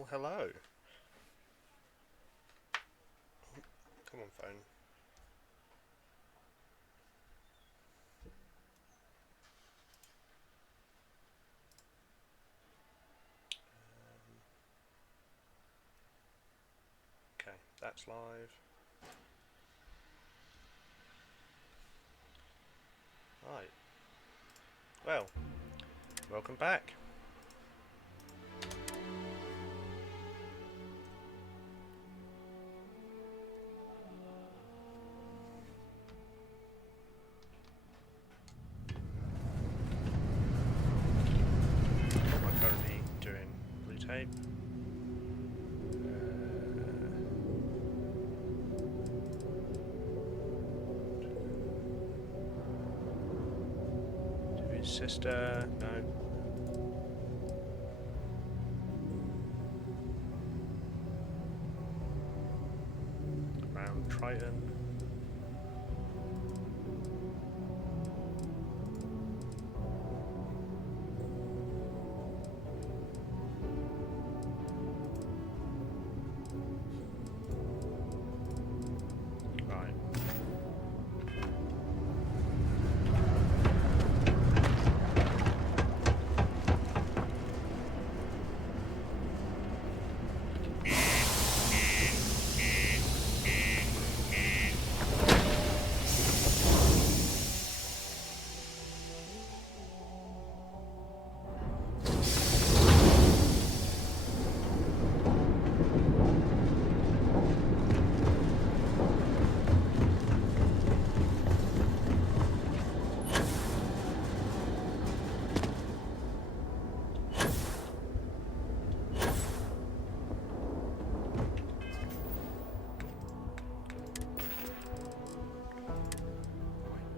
Well, hello. Come on, phone. Okay, that's live. Right. Well, welcome back. What am I currently doing? Blue tape. To his sister. No. Around Triton. Right.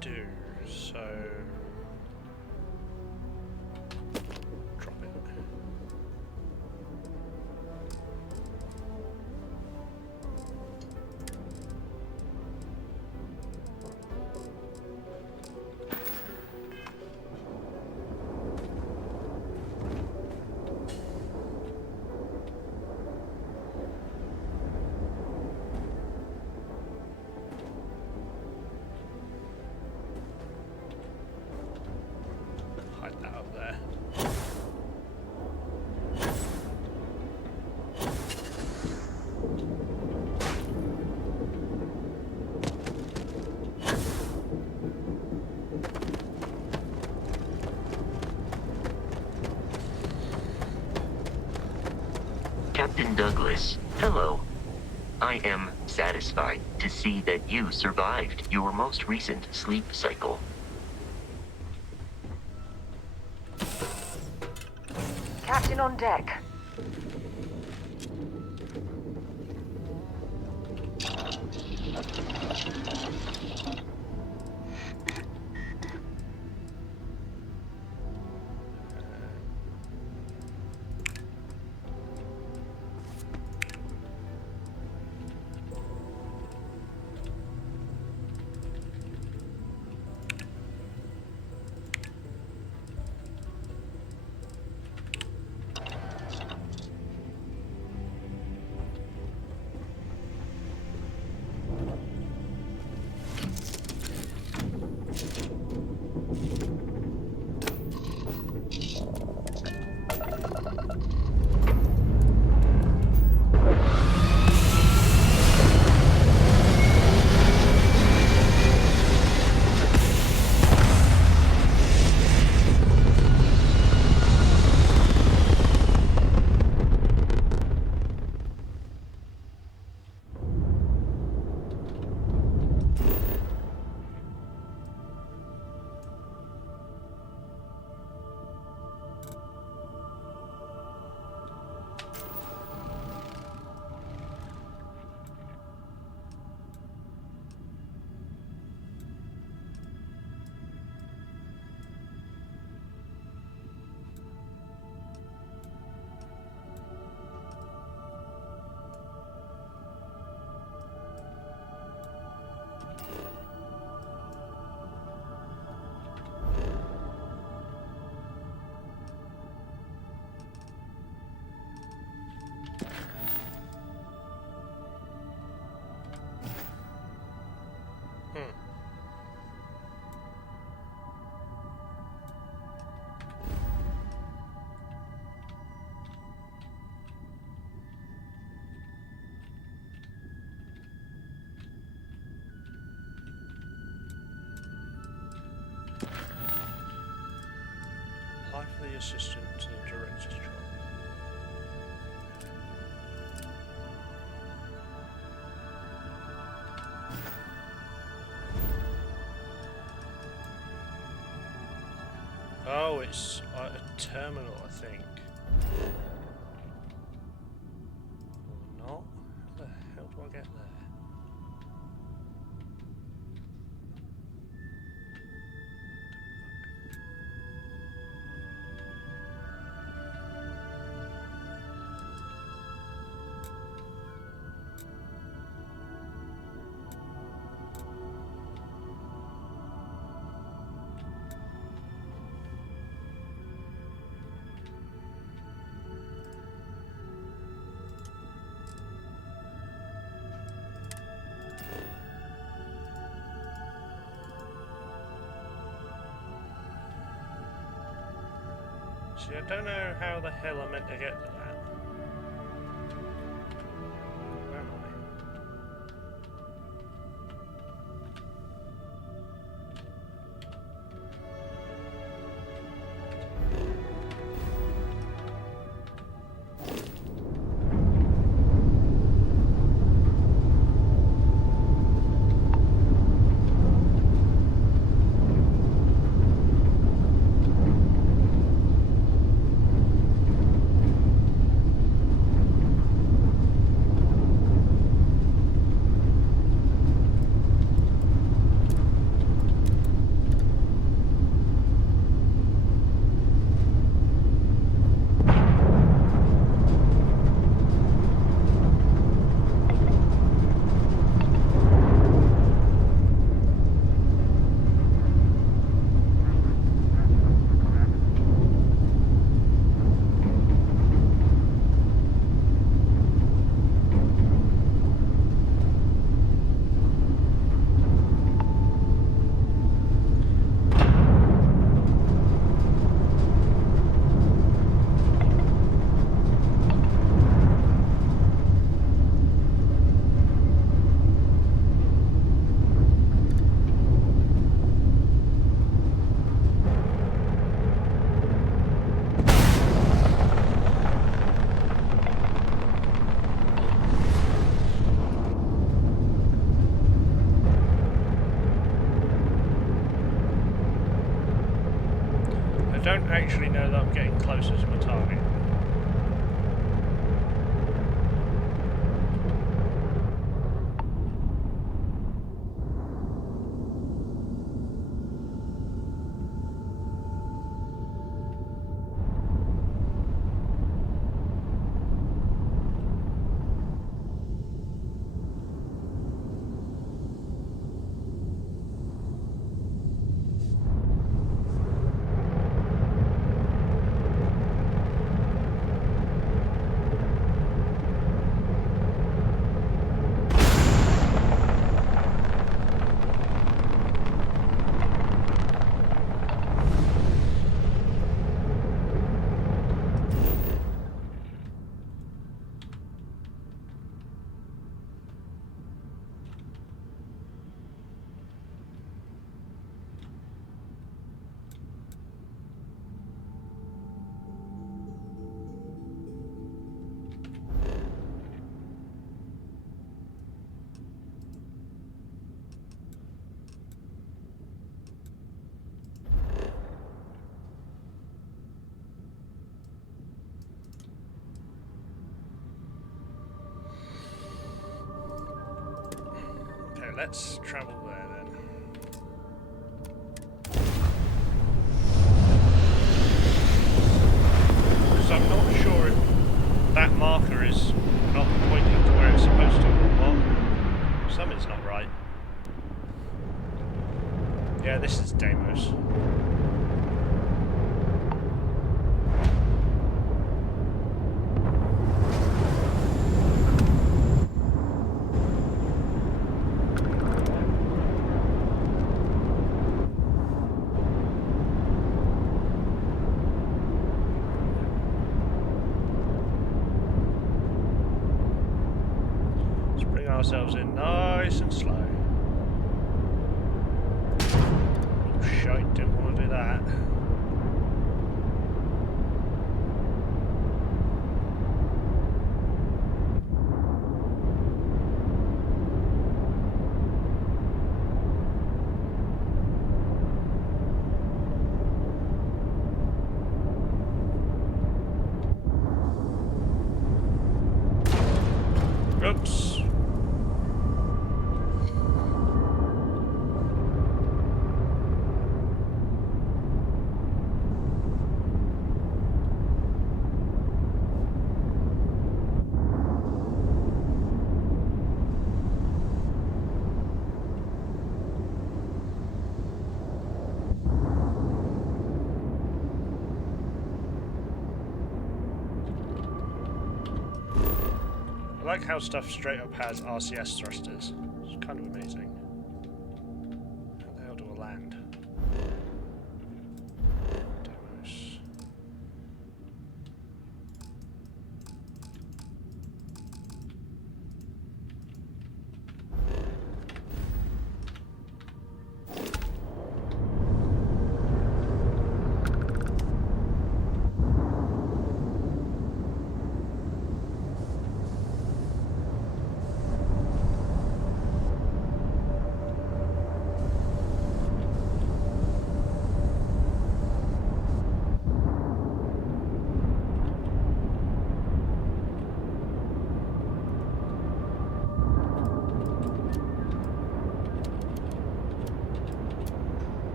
Do so. Drop it. Hide that up there. Captain Douglas, hello. I am satisfied to see that you survived your most recent sleep cycle. Captain on deck. the assistant to the director's job. Oh, it's a terminal, I think. Or not? How the hell do I get there? See, I don't know how the hell I'm meant to get to that. Where am I? I don't actually know that I'm getting closer to my target. Let's travel there then. Because I'm not sure if that marker is not pointing to where it's supposed to or what. Something's not right. Yeah, this is Deimos. Ourselves in nice and slow. Oh shite, didn't want to do that. like how stuff straight up has RCS thrusters. It's kind of amazing. How the hell do I land? Demos.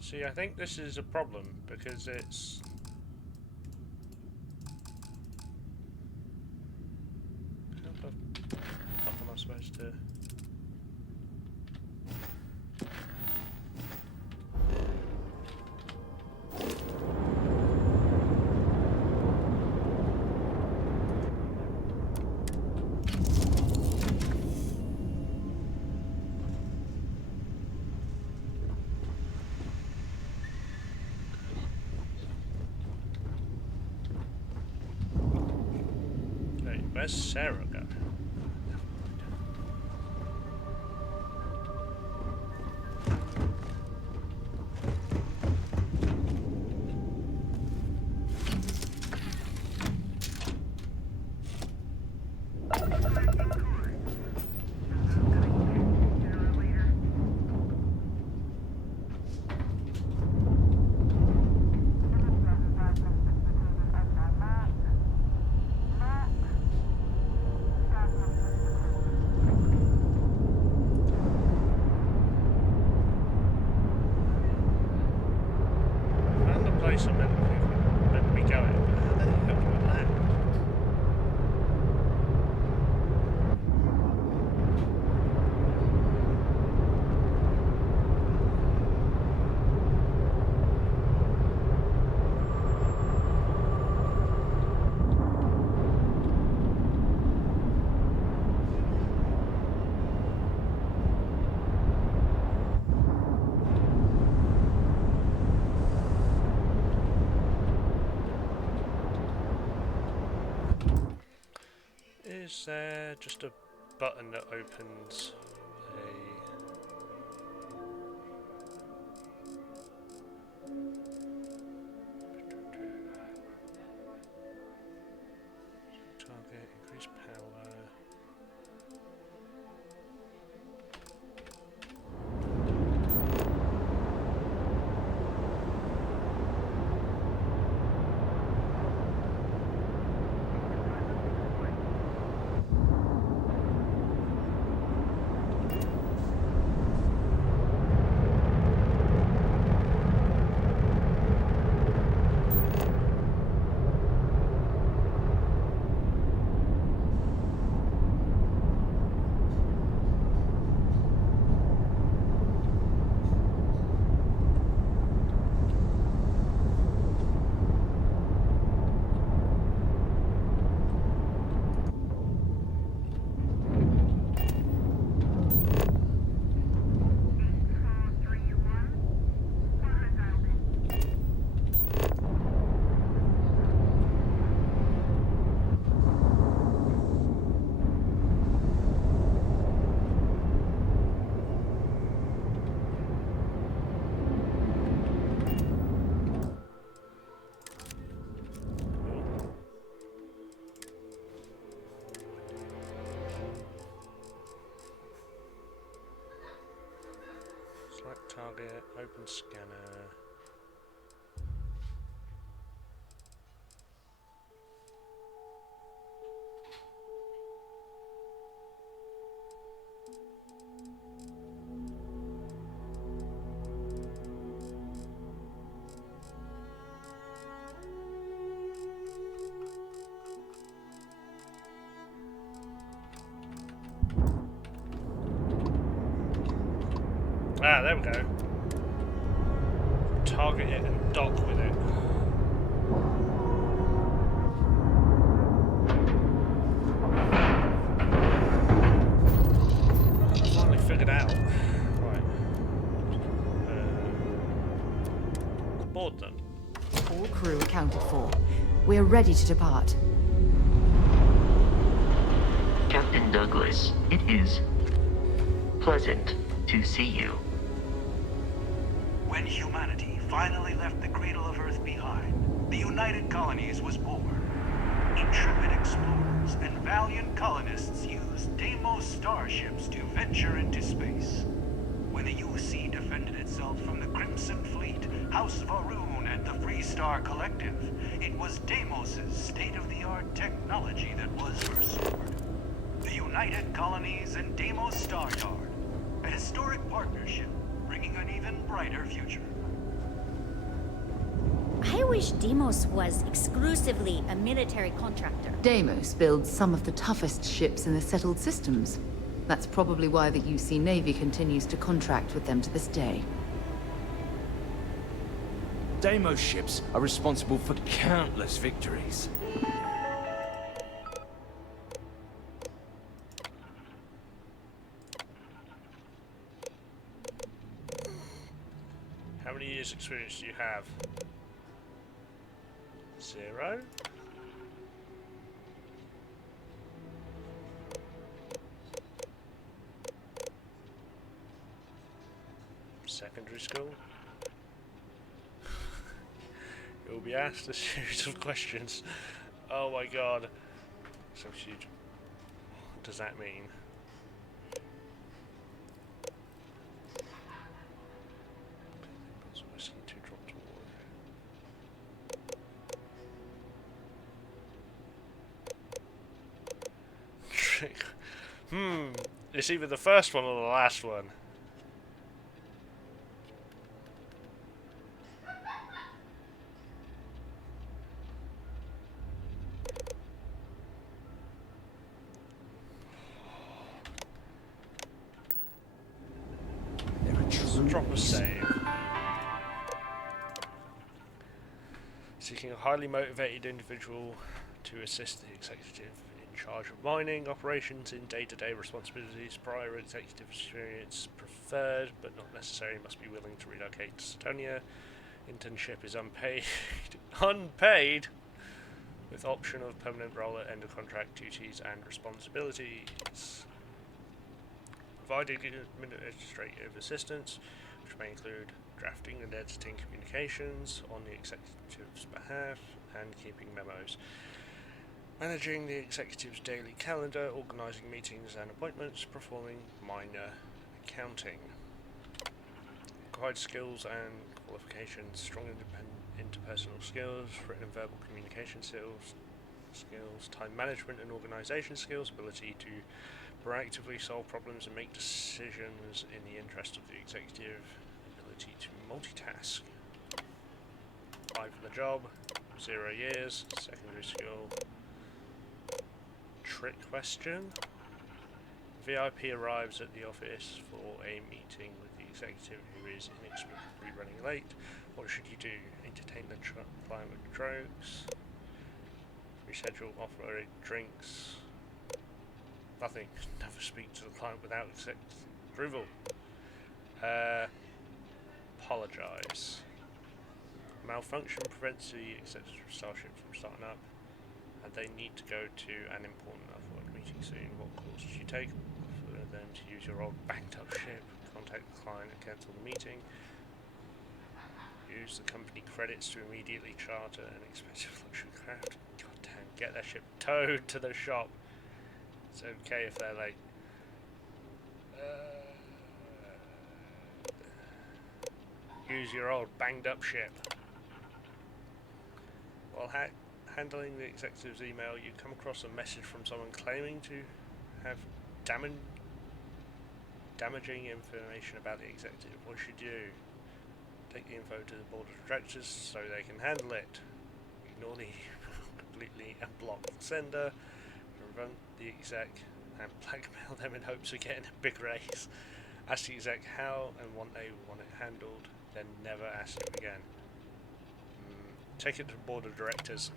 See, I think this is a problem because it's... How the fuck am I supposed to... Hey, where's Sarah go? Found the place I'm meant to be going, but how the hell do I land? Is there just a button that opens a... Target, increase power... Target, open scanner. Ah, there we go. Target it and dock with it. Finally figured out. Right. Board them. All crew accounted for. We're ready to depart. Captain Douglas, it is pleasant to see you. When humanity finally left the cradle of Earth behind, the United Colonies was born. Intrepid explorers and valiant colonists used Deimos starships to venture into space. When the UC defended itself from the Crimson Fleet, House Varoon, and the Free Star Collective, it was Deimos' state-of-the-art technology that was restored. The United Colonies and Deimos Star Guard, a historic partnership bringing an even brighter future. I wish Deimos was exclusively a military contractor. Deimos builds some of the toughest ships in the settled systems. That's probably why the UC Navy continues to contract with them to this day. Deimos ships are responsible for countless victories. How many years experience do you have? 0? Secondary school? You'll be asked a series of questions. Oh my god. Substitute. What does that mean? Whiskey, 2 drops of water. It's either the first one or the last one. Drop a save. Seeking a highly motivated individual to assist the executive in charge of mining operations in day-to-day responsibilities. Prior executive experience preferred, but not necessary. Must be willing to relocate to Estonia. Internship is unpaid. Unpaid, with option of permanent role at end of contract duties and responsibilities. Providing administrative assistance, which may include drafting and editing communications on the executive's behalf and keeping memos. Managing the executive's daily calendar, organising meetings and appointments, performing minor accounting. Required skills and qualifications: strong interpersonal skills, written and verbal communication skills, time management and organisation skills, ability to proactively solve problems and make decisions in the interest of the executive, ability to multitask. Apply for the job, 0 years, secondary school. Trick question. VIP arrives at the office for a meeting with the executive who is inexplicably running late. What should you do? Entertain the client with jokes? Reschedule offer drinks? Nothing. Never speak to the client without approval. Apologise. Malfunction prevents the executive starship from starting up, and they need to go to an important work meeting soon. What course should you take? For them to use your old banged up ship. Contact the client and cancel the meeting. Use the company credits to immediately charter an expensive luxury craft. God damn, get their ship towed to the shop. It's okay if they're late. use your old banged up ship. While handling the executive's email, you come across a message from someone claiming to have damaging information about the executive. What should you do? Take the info to the board of directors so they can handle it. Ignore the completely and block the sender, confront the exec and blackmail them in hopes of getting a big raise. Ask the exec how and what they want it handled, then never ask them again. Take it to the board of directors.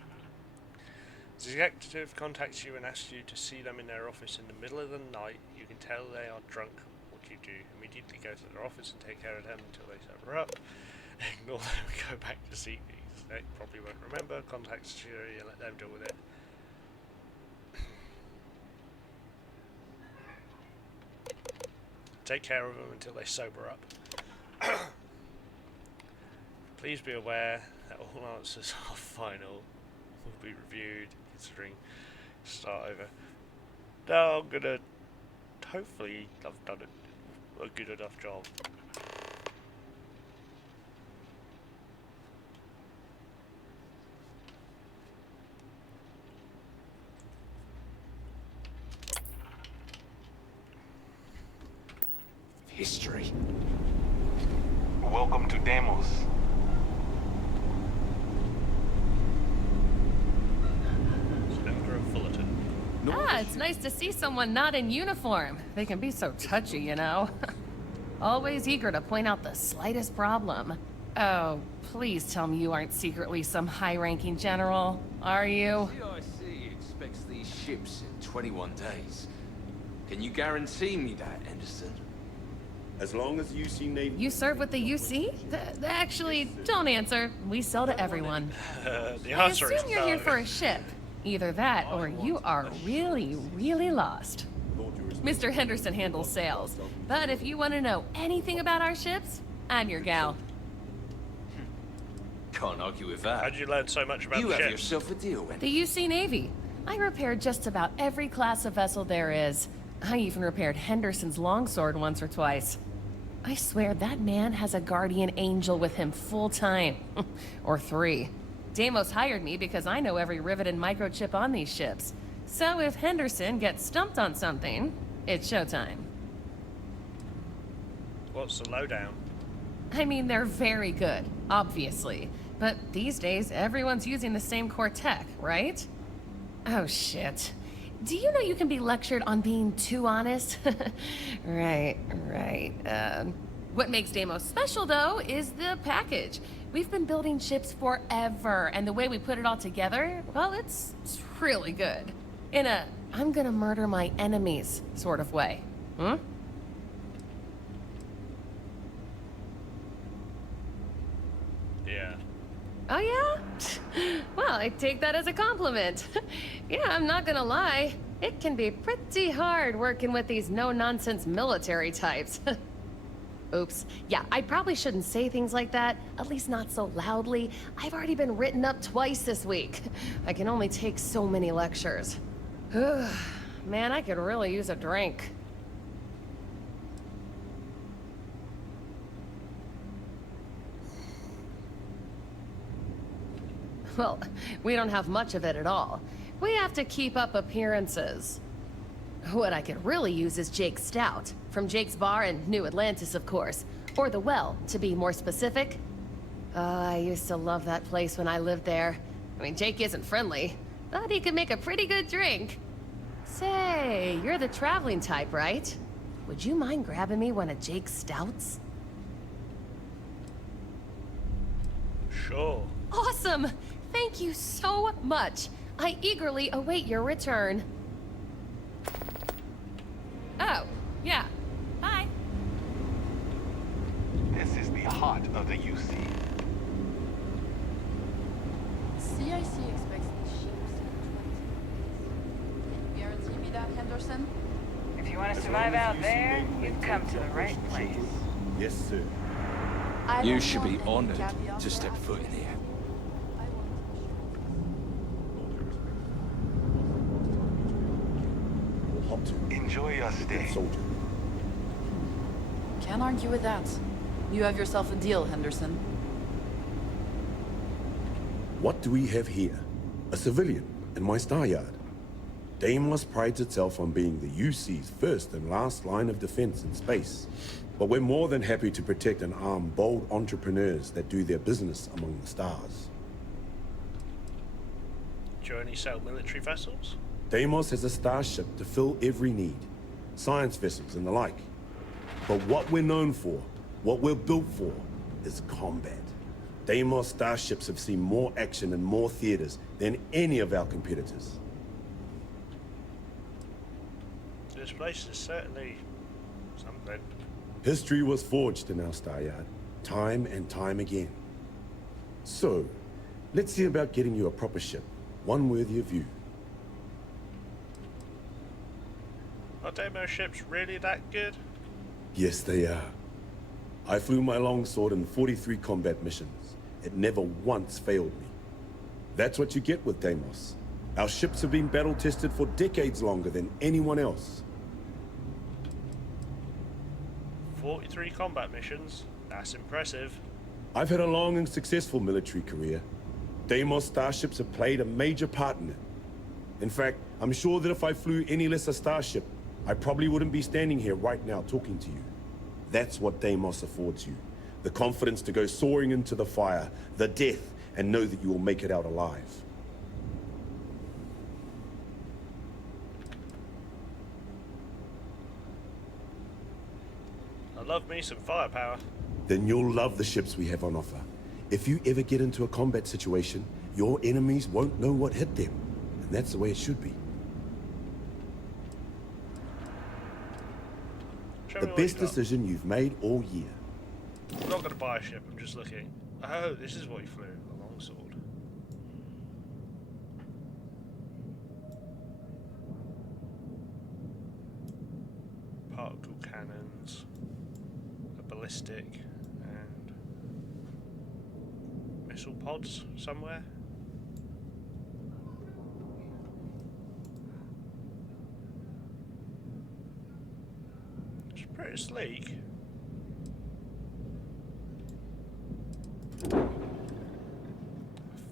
The executive contacts you and asks you to see them in their office in the middle of the night. You can tell they are drunk. What do you do? Immediately go to their office and take care of them until they sober up. Ignore them and go back to seat the exec. Probably won't remember. Contact security and let them deal with it. Take care of them until they sober up. Please be aware that all answers are final, will be reviewed, considering start over. No, I'm gonna. Hopefully, I've done a good enough job. History. Welcome to Deimos. Ah, it's nice to see someone not in uniform. They can be so touchy, you know. Always eager to point out the slightest problem. Oh, please tell me you aren't secretly some high-ranking general, are you? CIC expects these ships in 21 days. Can you guarantee me that, Anderson? As long as UC Navy... You serve with the UC? Actually, don't answer. We sell to everyone. The I answer is assume you're no. here for a ship. Either that, or you are really, really lost. Mr. Henderson handles sales, but if you want to know anything about our ships, I'm your gal. Can't argue with that. How did you learn so much about You the have ships? yourself a deal, then. The UC Navy. I repaired just about every class of vessel there is. I even repaired Henderson's longsword once or twice. I swear that man has a guardian angel with him full time. Or 3. Deimos hired me because I know every rivet and microchip on these ships. So if Henderson gets stumped on something, it's showtime. What's the lowdown? I mean, they're very good, obviously. But these days, everyone's using the same core tech, right? Oh, shit. Do you know you can be lectured on being too honest? Right. What makes Deimos special, though, is the package. We've been building ships forever, and the way we put it all together, well, it's really good. In a, I'm gonna murder my enemies sort of way. Hmm? Yeah. Oh, yeah? Well, I take that as a compliment. Yeah, I'm not gonna lie. It can be pretty hard working with these no-nonsense military types. Oops. Yeah, I probably shouldn't say things like that, at least not so loudly. I've already been written up twice this week. I can only take so many lectures. Man, I could really use a drink. Well, we don't have much of it at all. We have to keep up appearances. What I could really use is Jake's Stout, from Jake's Bar in New Atlantis, of course. Or The Well, to be more specific. I used to love that place when I lived there. I mean, Jake isn't friendly, but he could make a pretty good drink. Say, you're the traveling type, right? Would you mind grabbing me one of Jake's Stouts? Sure. Awesome! Thank you so much. I eagerly await your return. Oh, yeah. Bye. This is the heart of the UC. CIC expects these ships in 20 days. Can you guarantee me that, Henderson? If you want to survive out there, you've come to the right place. Yes, sir. I You don't should be want any honored caveat to or step foot in asterisk. here. I want We'll hop to Enjoy your stay. soldier. Can't argue with that. You have yourself a deal, Henderson. What do we have here? A civilian in my star yard. Deimos prides itself on being the UC's first and last line of defense in space. But we're more than happy to protect and arm bold entrepreneurs that do their business among the stars. Do you only sell military vessels? Deimos has a starship to fill every need. Science vessels and the like. But what we're known for, what we're built for, is combat. Deimos starships have seen more action in more theaters than any of our competitors. This place is certainly something. History was forged in our star yard, time and time again. So, let's see about getting you a proper ship, one worthy of you. Are Deimos ships really that good? Yes, they are. I flew my longsword in 43 combat missions. It never once failed me. That's what you get with Deimos. Our ships have been battle-tested for decades longer than anyone else. 43 combat missions? That's impressive. I've had a long and successful military career. Deimos starships have played a major part in it. In fact, I'm sure that if I flew any lesser starship, I probably wouldn't be standing here right now talking to you. That's what Deimos affords you. The confidence to go soaring into the fire, the death, and know that you will make it out alive. I love me some firepower. Then you'll love the ships we have on offer. If you ever get into a combat situation, your enemies won't know what hit them. And that's the way it should be. Show The me what you best got. decision you've made all year. I'm not going to buy a ship, I'm just looking. Oh, this is what he flew, a longsword. Particle cannons, a ballistic, and missile pods somewhere. It's pretty sleek.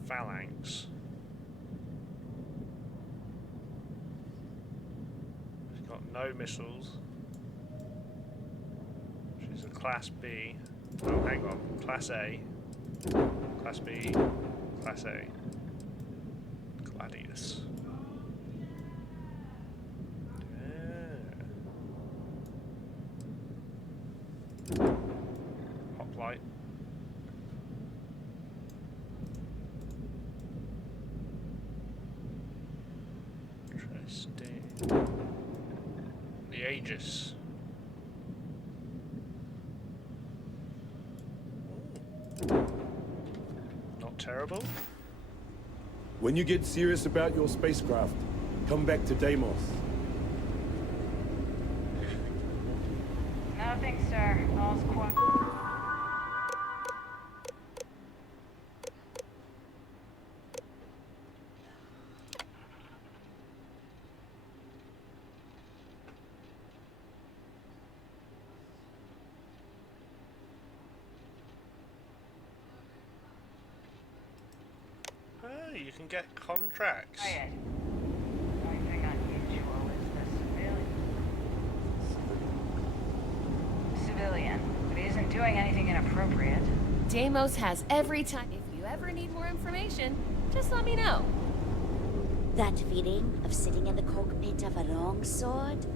Phalanx. She's got no missiles. She's a Class B. Oh, hang on. Class A. Class B. Class A. Gladius. Yeah. Hoplite. The Aegis. Ooh. Not terrible. When you get serious about your spacecraft, come back to Deimos. Nothing, sir. All's quiet. Oh, you can get contracts. Quiet. The only thing unusual is the civilian. But he isn't doing anything inappropriate. Deimos has every time. If you ever need more information, just let me know. That feeling of sitting in the cockpit of a longsword?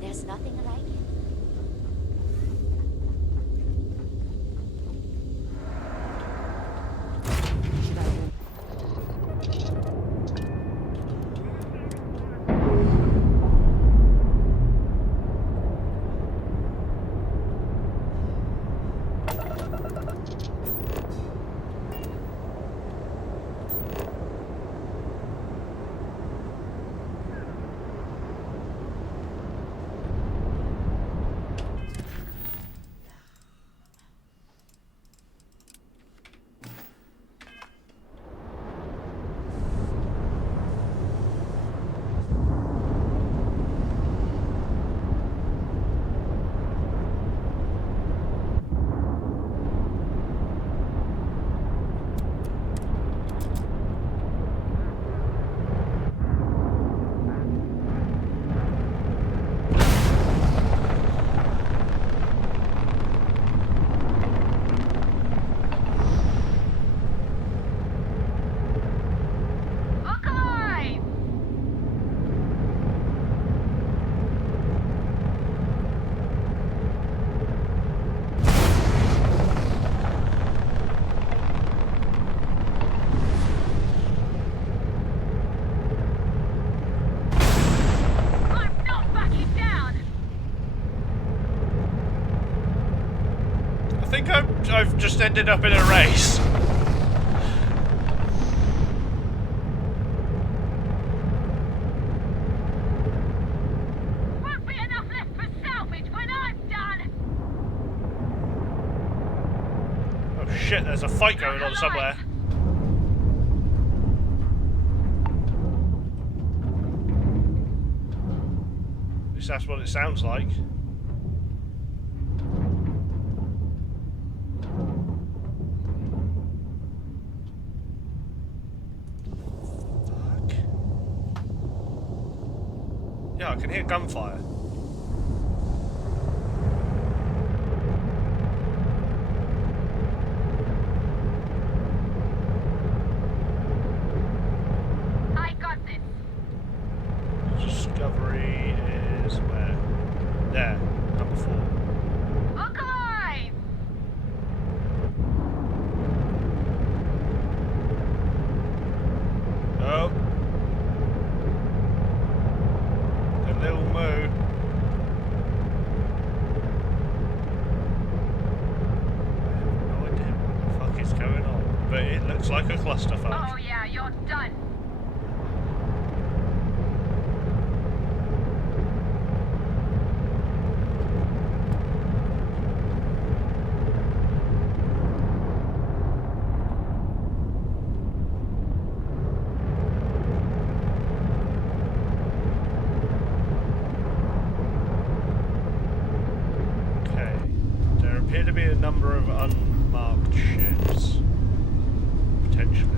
There's nothing like it. think I've just ended up in a race. Won't be enough left for salvage when I'm done. Oh shit, there's a fight going on somewhere. At least that's what it sounds like. Yeah, I can hear gunfire. I got this. Discovery is where? There, number 4. Look alive! Oh. A little moo. I have no idea what the fuck is going on, but it looks like a clusterfuck. Oh yeah, you're done. Okay. There appear to be a number of unmarked ships. Potentially.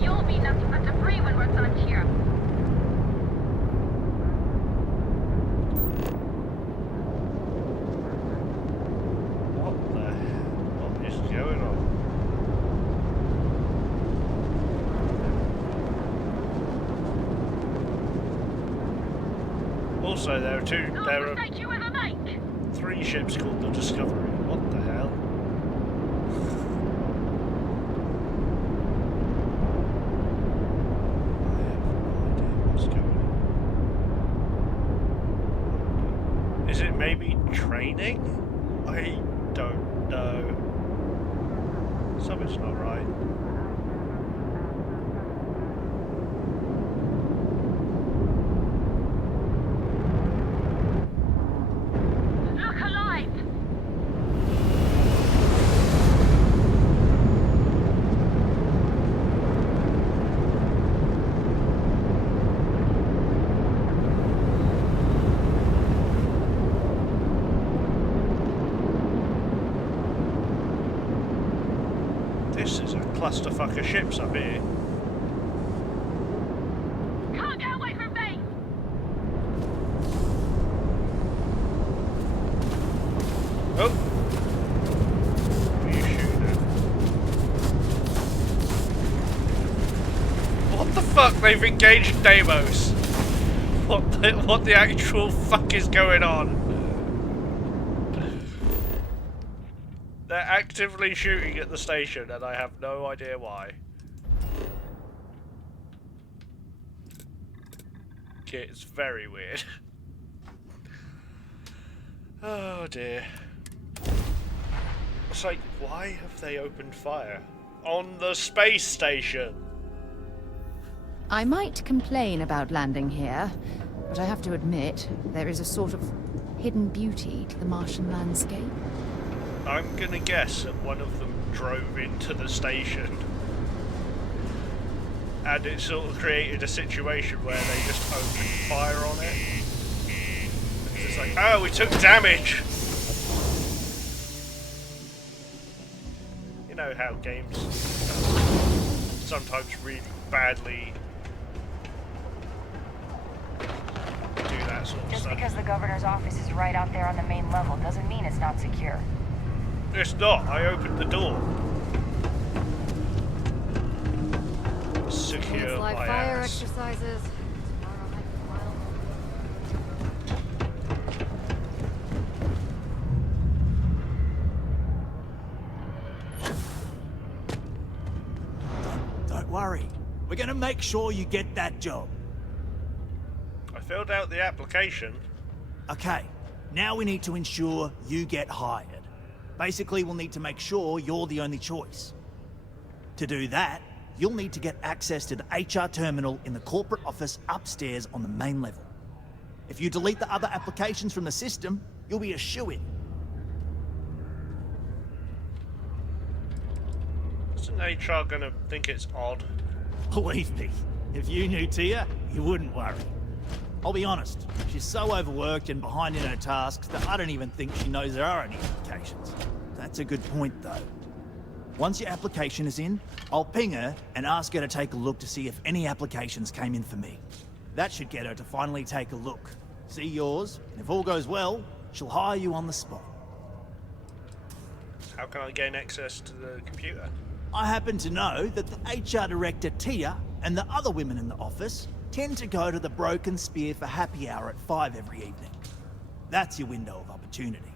You'll be nothing but debris when we're done here. What is going on? Also, there are Mistake you ever make. 3 ships called the Discovery. What the hell? I have no idea what's going on. Is it maybe training? I don't know. Something's not right. Look alive! This is a clusterfuck of ships up here. Can't get away from me! Oh! What are you shooting at? What the fuck? They've engaged Deimos. What the actual fuck is going on? They're actively shooting at the station and I have no idea why. Okay, it's very weird. Oh dear. It's like, why have they opened fire? On the space station! I might complain about landing here, but I have to admit, there is a sort of hidden beauty to the Martian landscape. I'm gonna guess that one of them drove into the station and it sort of created a situation where they just opened fire on it. Because it's like, oh, we took damage! You know how games sometimes really badly do that sort of Just stuff. because the governor's office is right out there on the main level doesn't mean it's not secure. It's not. I opened the door. Secure my ass. exercises. Don't worry. We're gonna make sure you get that job. I filled out the application. Okay, now we need to ensure you get hired. Basically, we'll need to make sure you're the only choice. To do that, you'll need to get access to the HR terminal in the corporate office upstairs on the main level. If you delete the other applications from the system, you'll be a shoo-in. Isn't HR gonna think it's odd? Believe me, if you knew Tia, you wouldn't worry. I'll be honest, she's so overworked and behind in her tasks that I don't even think she knows there are any applications. That's a good point, though. Once your application is in, I'll ping her and ask her to take a look to see if any applications came in for me. That should get her to finally take a look, see yours, and if all goes well, she'll hire you on the spot. How can I gain access to the computer? I happen to know that the HR director, Tia, and the other women in the office tend to go to the Broken Spear for happy hour at 5 every evening. That's your window of opportunity.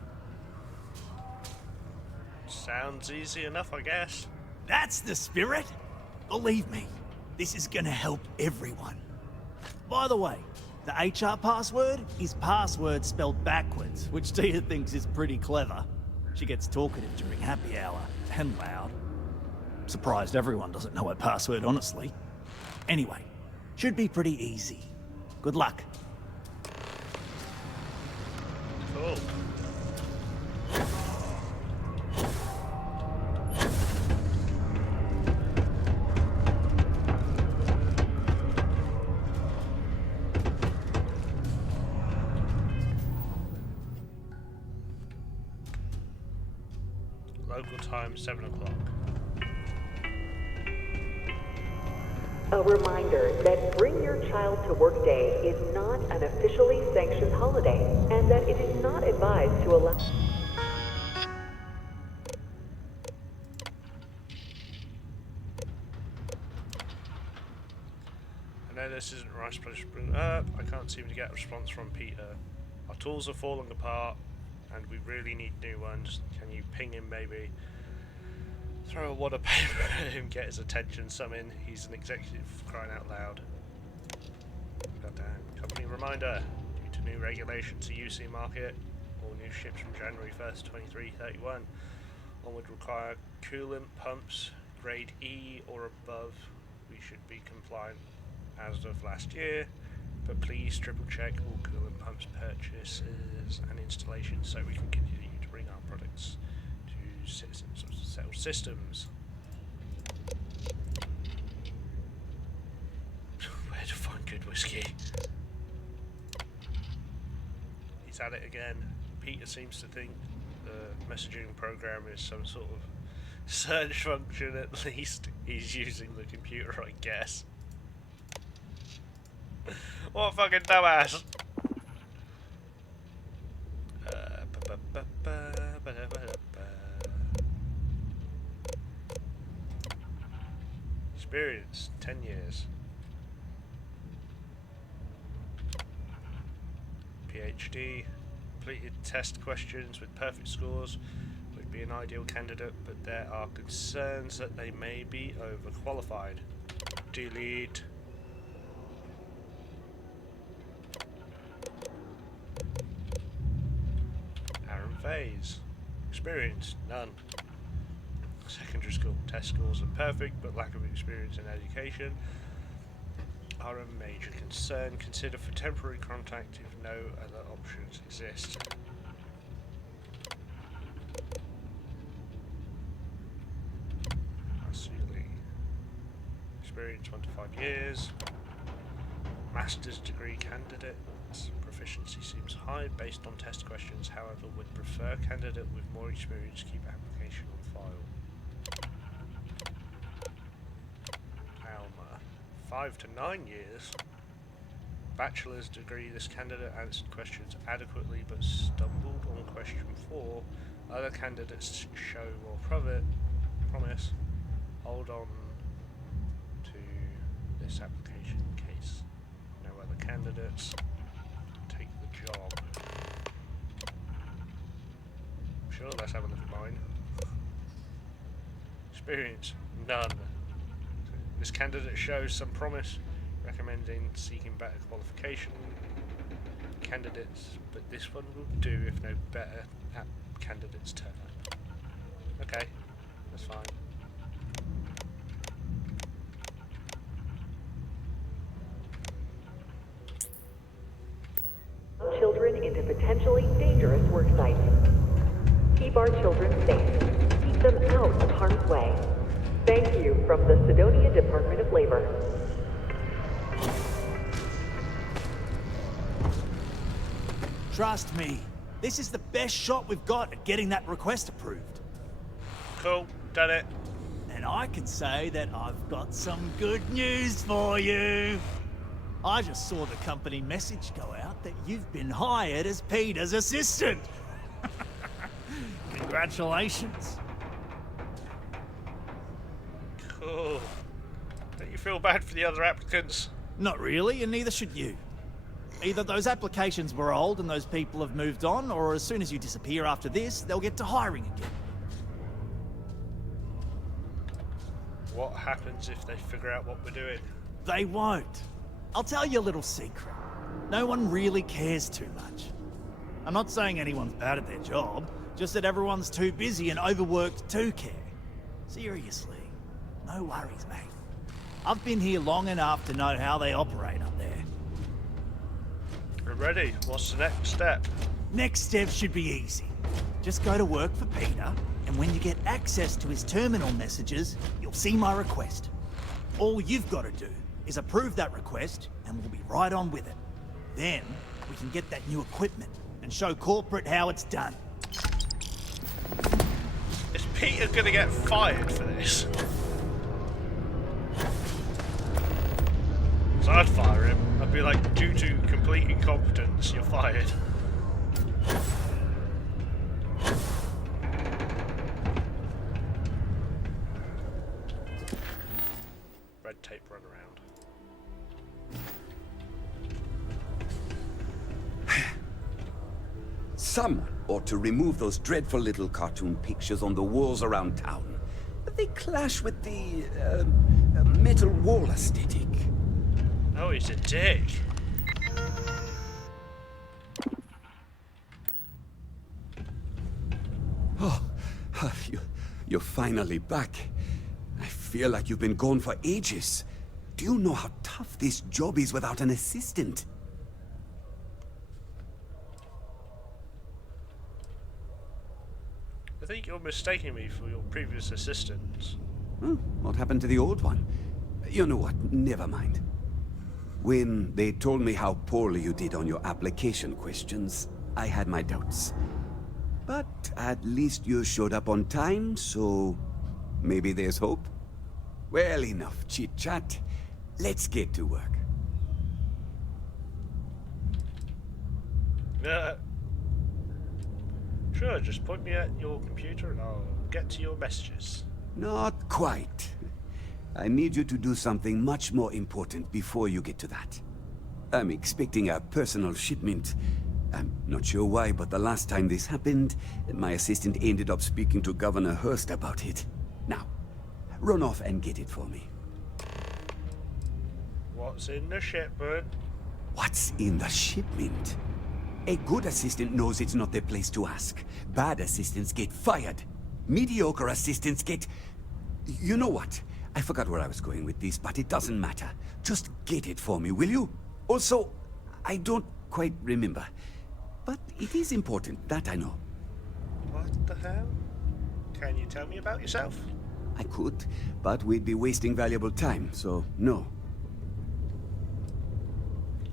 Sounds easy enough, I guess. That's the spirit! Believe me, this is gonna help everyone. By the way, the HR password is password spelled backwards, which Tia thinks is pretty clever. She gets talkative during happy hour, and loud. Surprised everyone doesn't know her password, honestly. Anyway, should be pretty easy. Good luck. Cool. Local time 7 o'clock. A reminder that Bring Your Child to Work Day is not an officially sanctioned holiday, and that it is not advised to allow... I know this isn't the right place to bring up. I can't seem to get a response from Peter. Our tools are falling apart, and we really need new ones. Can you ping him maybe? Throw a wad of paper at him, get his attention, summon. He's an executive, crying out loud. Goddamn. Company reminder. Due to new regulations to UC market, all new ships from January 1st, 2331 onward require coolant pumps grade E or above. We should be compliant as of last year, but please triple check all coolant pumps purchases and installations so we can continue to bring our products to citizens of settled systems. Where to find good whiskey? He's at it again. Peter seems to think the messaging program is some sort of search function at least. He's using the computer, I guess. What a fucking dumbass! Experience 10 years. PhD. Completed test questions with perfect scores. Would be an ideal candidate, but there are concerns that they may be overqualified. Delete. Aaron Phase. Experience, none. Secondary school test scores are perfect, but lack of experience in education are a major concern. Consider for temporary contact if no other options exist. Asuli. Experience 1 to 5 years. Master's degree candidate. Proficiency seems high based on test questions, however, would prefer candidate with more experience keep application on file. Alma. 5 to 9 years. Bachelor's degree, this candidate answered questions adequately but stumbled on question 4. Other candidates show more promise. Hold on to this application in case no other candidates take the job. Sure, let's have a look at mine. Experience, none. This candidate shows some promise, recommending seeking better qualification candidates, but this one will do if no better candidates turn up. Okay, that's fine. Children into potentially dangerous work sites. Keep our children safe. Keep them out of harm's way. Thank you from the Sidonia Department of Labor. Trust me, this is the best shot we've got at getting that request approved. Cool, done it. And I can say that I've got some good news for you. I just saw the company message go out that you've been hired as Peter's assistant. Congratulations. Cool. Don't you feel bad for the other applicants? Not really, and neither should you. Either those applications were old and those people have moved on, or as soon as you disappear after this, they'll get to hiring again. What happens if they figure out what we're doing? They won't. I'll tell you a little secret. No one really cares too much. I'm not saying anyone's bad at their job, just that everyone's too busy and overworked to care. Seriously, no worries, mate. I've been here long enough to know how they operate up there. We're ready. What's the next step? Next step should be easy. Just go to work for Peter, and when you get access to his terminal messages, you'll see my request. All you've got to do is approve that request, and we'll be right on with it. Then, we can get that new equipment and show corporate how it's done. Is Peter gonna get fired for this? So I'd fire him. I'd be like, due to complete incompetence, you're fired. Red tape run around. Someone ought to remove those dreadful little cartoon pictures on the walls around town. They clash with the metal wall aesthetic. Oh, he's a dick. Oh, you're finally back. I feel like you've been gone for ages. Do you know how tough this job is without an assistant? I think you're mistaking me for your previous assistant. What happened to the old one? You know what? Never mind. When they told me how poorly you did on your application questions, I had my doubts. But at least you showed up on time, so maybe there's hope? Well, enough chit-chat. Let's get to work. Sure, just point me at your computer and I'll get to your messages. Not quite. I need you to do something much more important before you get to that. I'm expecting a personal shipment. I'm not sure why, but the last time this happened, my assistant ended up speaking to Governor Hurst about it. Now, run off and get it for me. What's in the shipment? What's in the shipment? A good assistant knows it's not their place to ask. Bad assistants get fired. Mediocre assistants get... You know what? I forgot where I was going with this, but it doesn't matter. Just get it for me, will you? Also, I don't quite remember. But it is important, that I know. What the hell? Can you tell me about yourself? I could, but we'd be wasting valuable time, so no.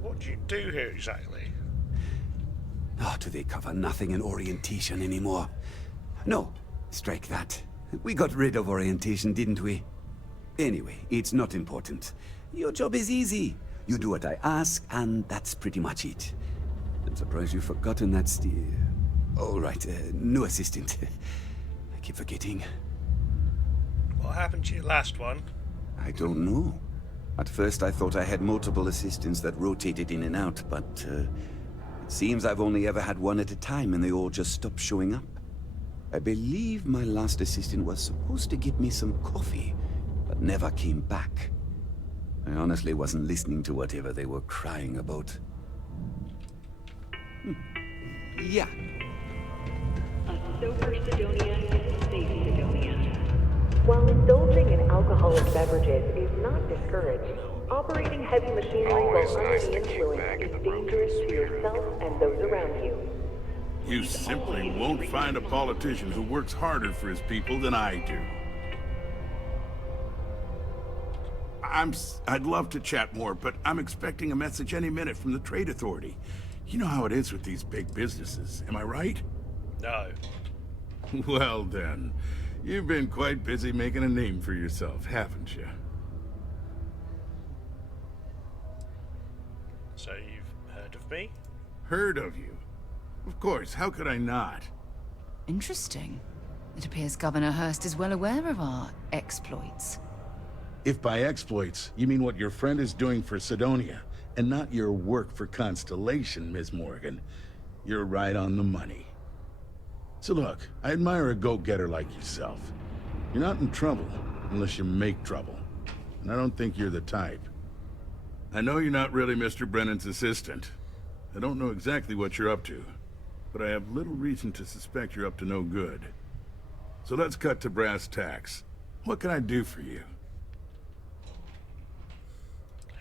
What do you do here exactly? Oh, do they cover nothing in orientation anymore? No, strike that. We got rid of orientation, didn't we? Anyway, it's not important. Your job is easy. You do what I ask, and that's pretty much it. I'm surprised you've forgotten that all right, new assistant. I keep forgetting. What happened to your last one? I don't know. At first I thought I had multiple assistants that rotated in and out, but it seems I've only ever had one at a time and they all just stopped showing up. I believe my last assistant was supposed to get me some coffee, but never came back. I honestly wasn't listening to whatever they were crying about. Yeah. A sober Sidonia is a safe Sidonia. While indulging in alcoholic beverages is not discouraged, operating heavy machinery while under the influence is dangerous to yourself and those around you. You simply won't find a politician who works harder for his people than I do. I'd love to chat more, but I'm expecting a message any minute from the Trade Authority. You know how it is with these big businesses, am I right? No. Well then, you've been quite busy making a name for yourself, haven't you? So you've heard of me? Heard of you? Of course, how could I not? Interesting. It appears Governor Hurst is well aware of our exploits. If by exploits, you mean what your friend is doing for Sidonia, and not your work for Constellation, Ms. Morgan, you're right on the money. So look, I admire a go-getter like yourself. You're not in trouble, unless you make trouble. And I don't think you're the type. I know you're not really Mr. Brennan's assistant. I don't know exactly what you're up to, but I have little reason to suspect you're up to no good. So let's cut to brass tacks. What can I do for you?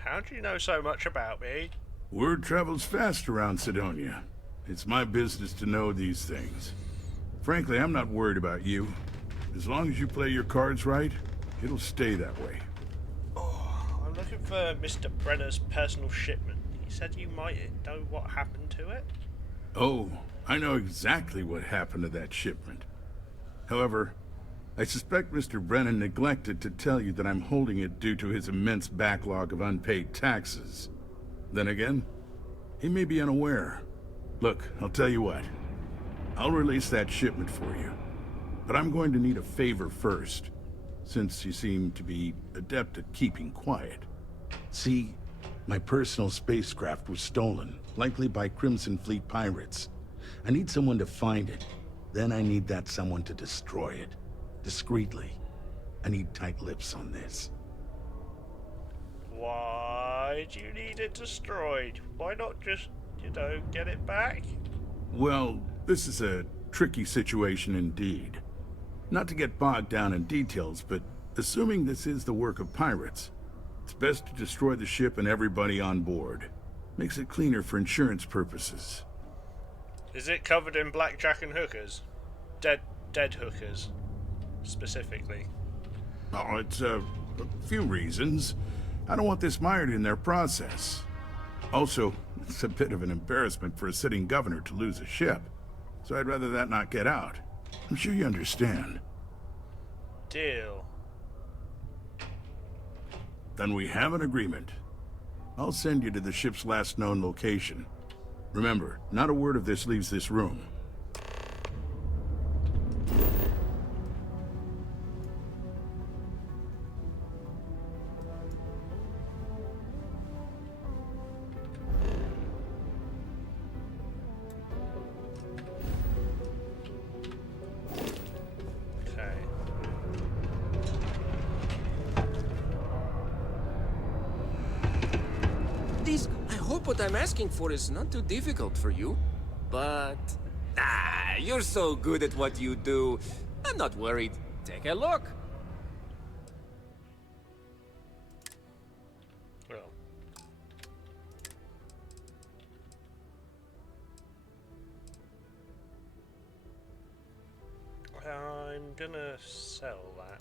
How do you know so much about me? Word travels fast around Sidonia. It's my business to know these things. Frankly, I'm not worried about you. As long as you play your cards right, it'll stay that way. Oh, I'm looking for Mr. Brenner's personal shipment. He said you might know what happened to it. Oh, I know exactly what happened to that shipment. However, I suspect Mr. Brennan neglected to tell you that I'm holding it due to his immense backlog of unpaid taxes. Then again, he may be unaware. Look, I'll tell you what. I'll release that shipment for you. But I'm going to need a favor first, since you seem to be adept at keeping quiet. See, my personal spacecraft was stolen, likely by Crimson Fleet pirates. I need someone to find it. Then I need that someone to destroy it. Discreetly. I need tight lips on this. Why do you need it destroyed? Why not just, get it back? Well, this is a tricky situation indeed. Not to get bogged down in details, but assuming this is the work of pirates, it's best to destroy the ship and everybody on board. Makes it cleaner for insurance purposes. Is it covered in blackjack and hookers? Dead hookers, specifically. Oh, it's a few reasons. I don't want this mired in their process. Also, it's a bit of an embarrassment for a sitting governor to lose a ship. So I'd rather that not get out. I'm sure you understand. Deal. Then we have an agreement. I'll send you to the ship's last known location. Remember, not a word of this leaves this room. What I'm asking for is not too difficult for you, but you're so good at what you do. I'm not worried. Take a look. Well, I'm gonna sell that.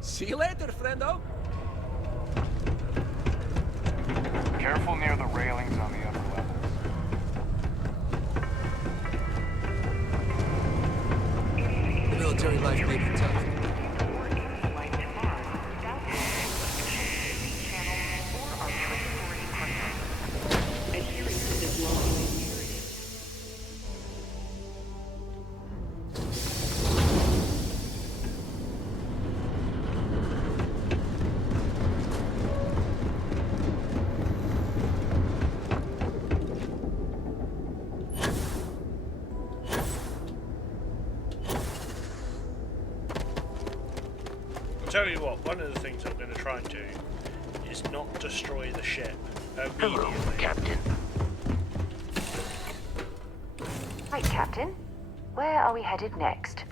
See you later, friendo. Careful near the railings on the upper levels. The military life may be tough, tell you what, one of the things I'm going to try and do is not destroy the ship immediately. Hello, Captain. Right, Captain. Where are we headed next?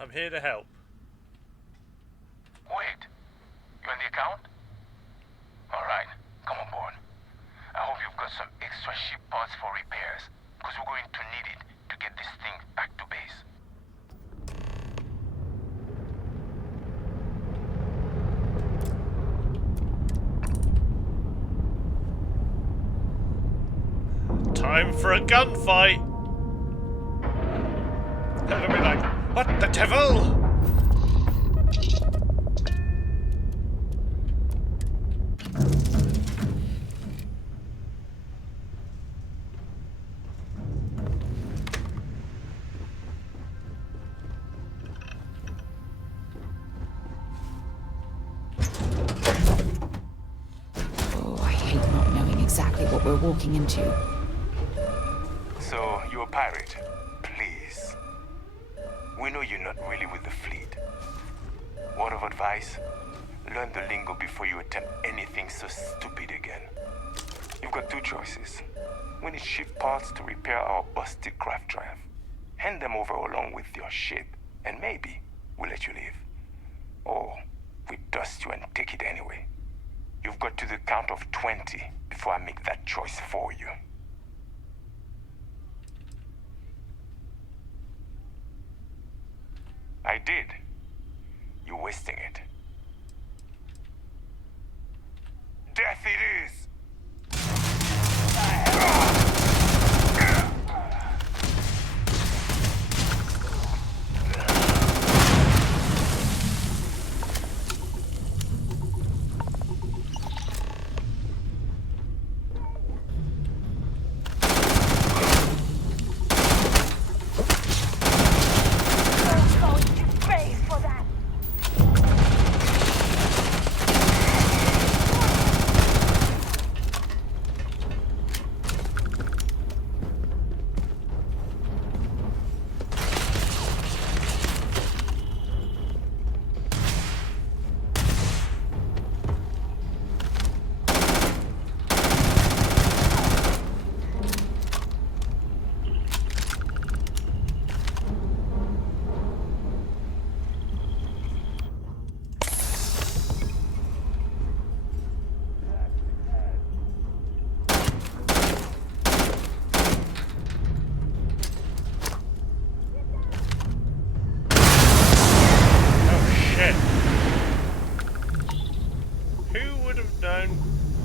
I'm here to help. Wait, you on the account? Alright, come on board. I hope you've got some extra ship parts for repairs, because we're going to need it to get this thing back to base. Time for a gunfight! They're gonna be like, what the devil? Oh, I hate not knowing exactly what we're walking into. So, you're a pirate? Please. We know you're not really with the fleet. Word of advice? Learn the lingo before you attempt anything so stupid again. You've got two choices. We need ship parts to repair our busted craft drive. Hand them over along with your ship, and maybe we'll let you leave. Or we dust you and take it anyway. You've got to the count of 20 before I make that choice for you. I did. You're wasting it. Death it is!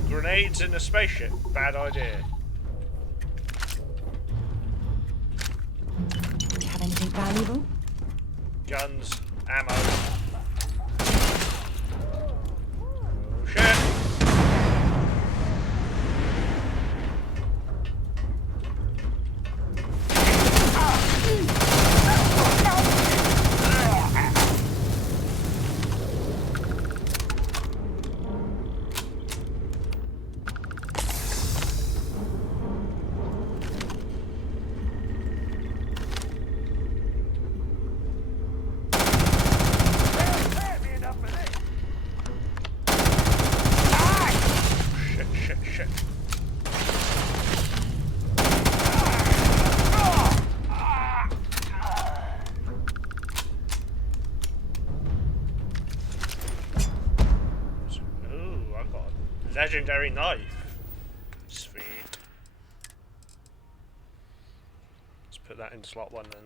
Grenades in a spaceship? Bad idea. Do you have anything valuable? Guns, ammo. legendary knife. Sweet. Let's put that in slot 1 then.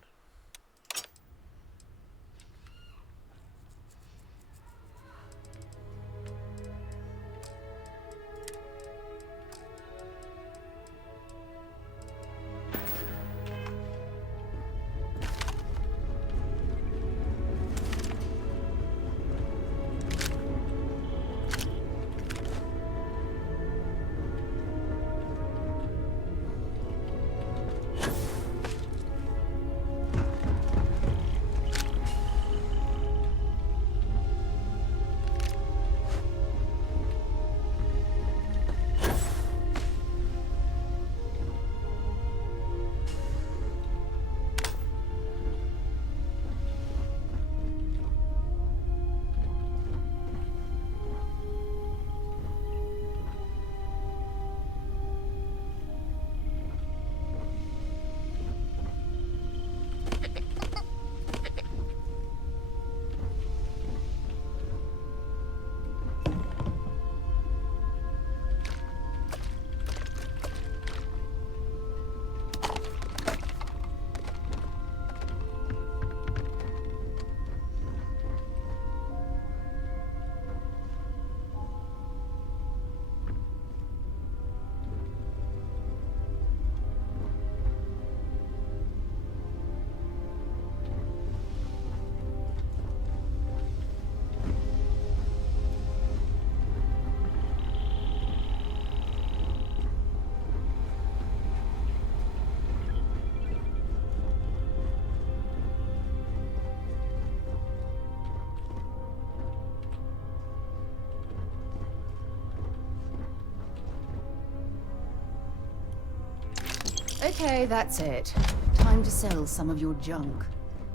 Okay, that's it. Time to sell some of your junk.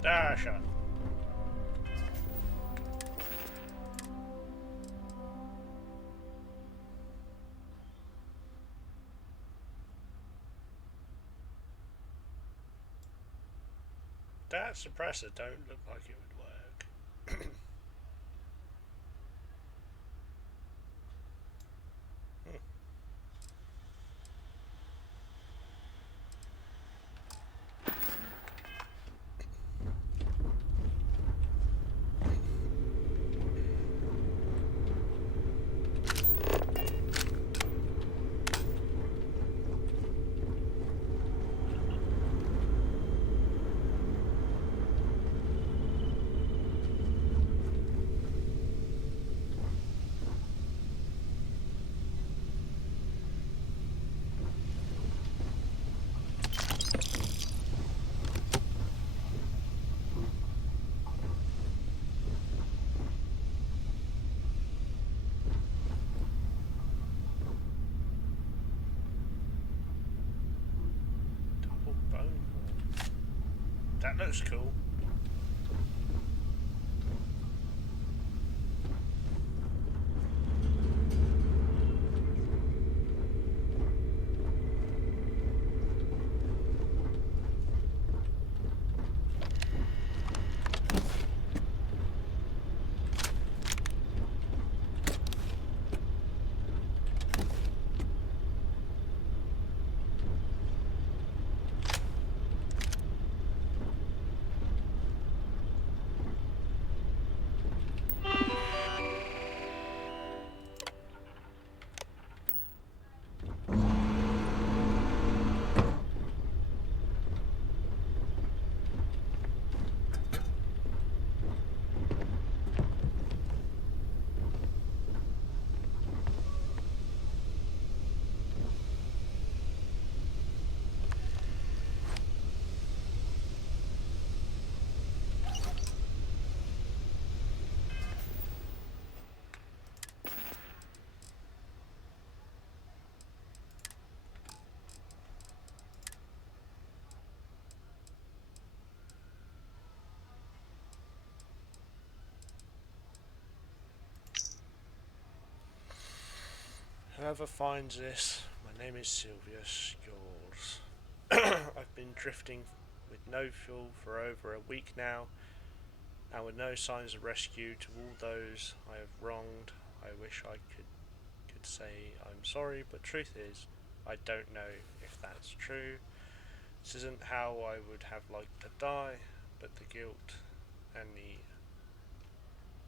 Ah, shut up. That suppressor don't look like it would work. Double bone horn. That looks cool. Whoever finds this, my name is Sylvius, yours. I've been drifting with no fuel for over a week now, and with no signs of rescue to all those I have wronged. I wish I could to say I'm sorry, but truth is, I don't know if that's true. This isn't how I would have liked to die, but the guilt and the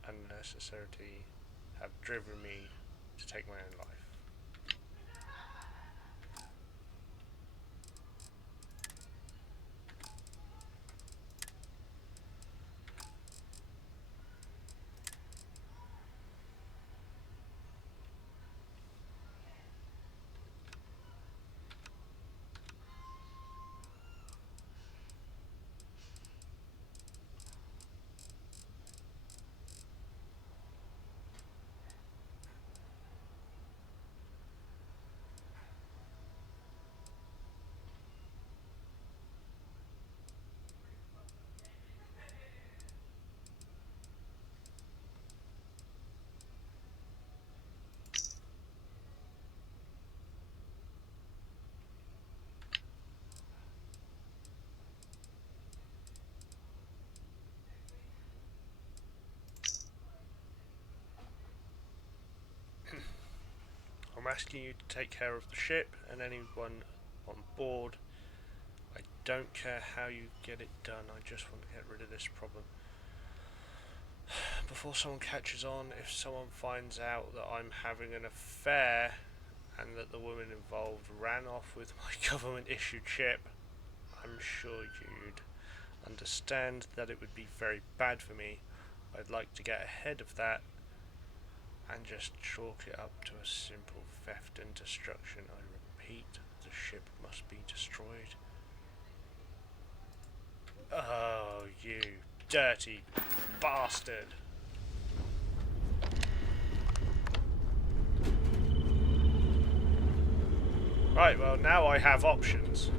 unnecessity have driven me to take my own life. I'm asking you to take care of the ship and anyone on board. I don't care how you get it done, I just want to get rid of this problem. Before someone catches on, if someone finds out that I'm having an affair and that the woman involved ran off with my government-issued ship, I'm sure you'd understand that it would be very bad for me. I'd like to get ahead of that and just chalk it up to a simple theft and destruction. I repeat, the ship must be destroyed. Oh, you dirty bastard. Right, well, now I have options.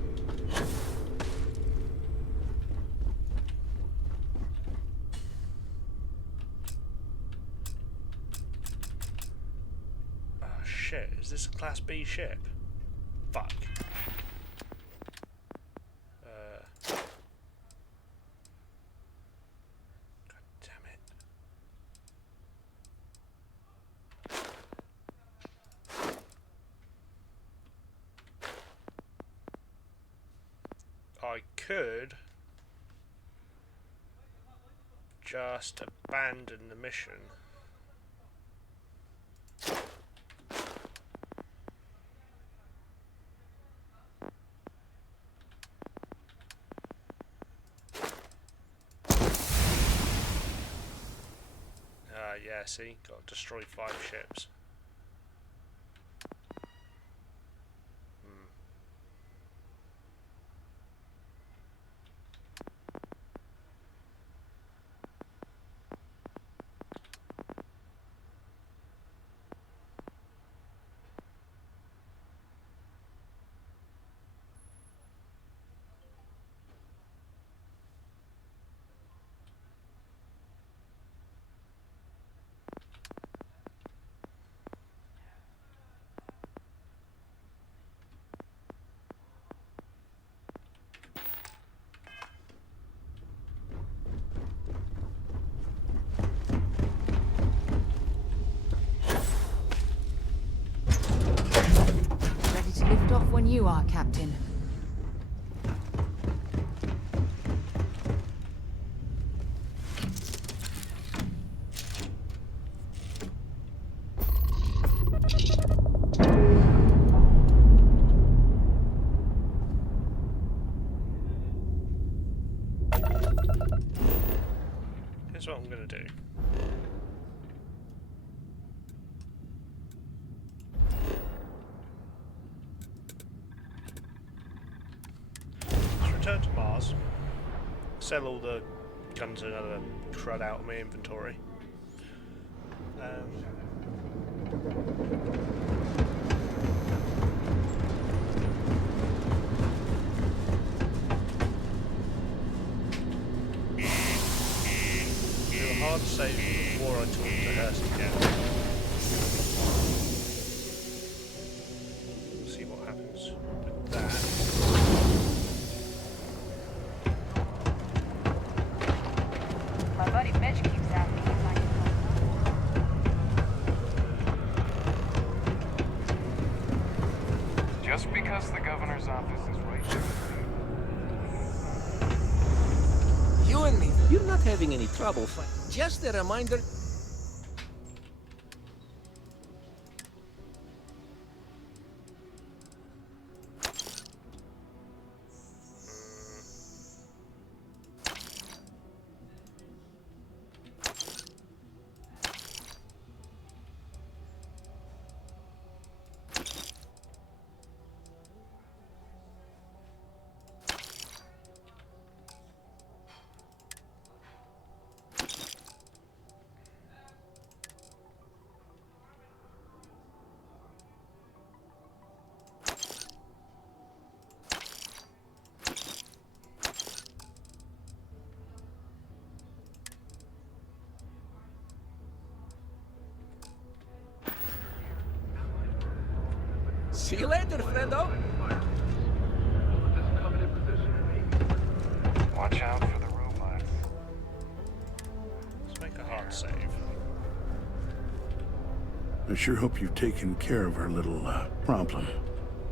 Oh, shit. Is this a Class B ship? Fuck. God damn it. I could just abandon the mission. Yeah, see? Got to destroy 5 ships. Off when you are, Captain. Here's what I'm gonna do. Return to Mars, sell all the guns and other crud out of my inventory. Do a hard save before I talk to Hurst again. See what happens with that. My buddy Mitch keeps asking if I can help him. You're not having any trouble Just a reminder. See you later, friendo. Watch out for the robots. Let's make a hard save. I sure hope you've taken care of our little, problem.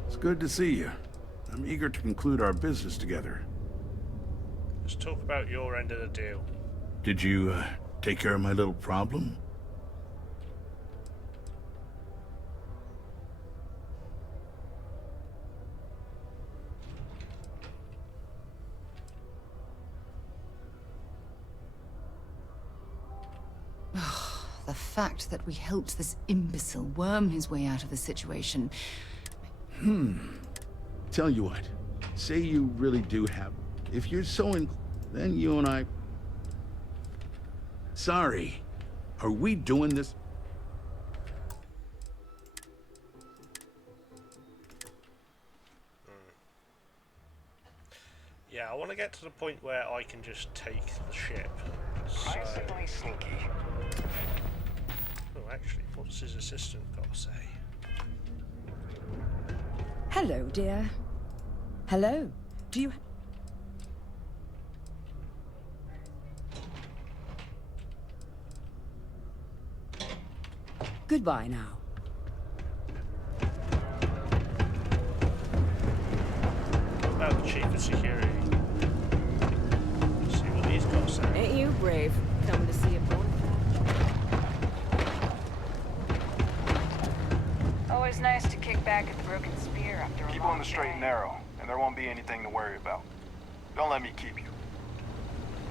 It's good to see you. I'm eager to conclude our business together. Let's talk about your end of the deal. Did you, take care of my little problem? The fact that we helped this imbecile worm his way out of the situation. Tell you what, say you really do have... If you're so then you and I... Sorry. Are we doing this? Yeah, I want to get to the point where I can just take the ship. Surprisingly sneaky. Oh, actually, what's his assistant got to say? Hello, dear. Hello. Do you... Goodbye now. What about the chief of security? Let's see what he's got to say. Ain't you brave? Coming to see a boy? Always nice to kick back at the Broken Spear after a Keep long on the straight and day. narrow, and there won't be anything to worry about. Don't let me keep you.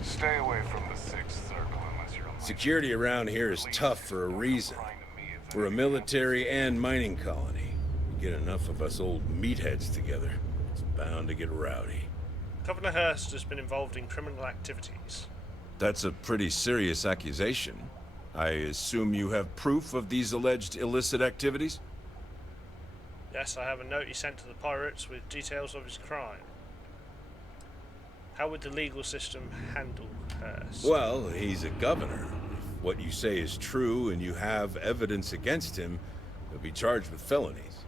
Stay away from the Sixth Circle unless you're on my... Security around here is tough for a reason. We're a military and mining colony. You get enough of us old meatheads together, it's bound to get rowdy. Governor Hurst has been involved in criminal activities. That's a pretty serious accusation. I assume you have proof of these alleged illicit activities? Yes, I have a note he sent to the pirates with details of his crime. How would the legal system handle Hurst? Well, he's a governor. If what you say is true and you have evidence against him, he'll be charged with felonies.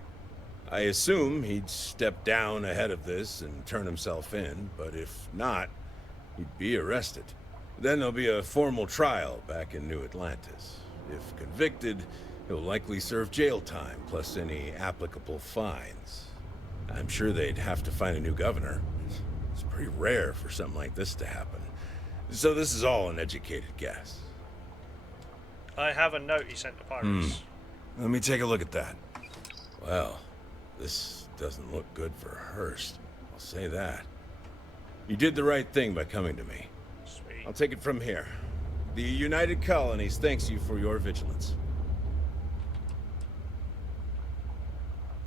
I assume he'd step down ahead of this and turn himself in, but if not, he'd be arrested. Then there'll be a formal trial back in New Atlantis. If convicted, he'll likely serve jail time, plus any applicable fines. I'm sure they'd have to find a new governor. It's pretty rare for something like this to happen. So this is all an educated guess. I have a note he sent to pirates. Let me take a look at that. Well, this doesn't look good for Hurst. I'll say that. You did the right thing by coming to me. Sweet. I'll take it from here. The United Colonies thanks you for your vigilance.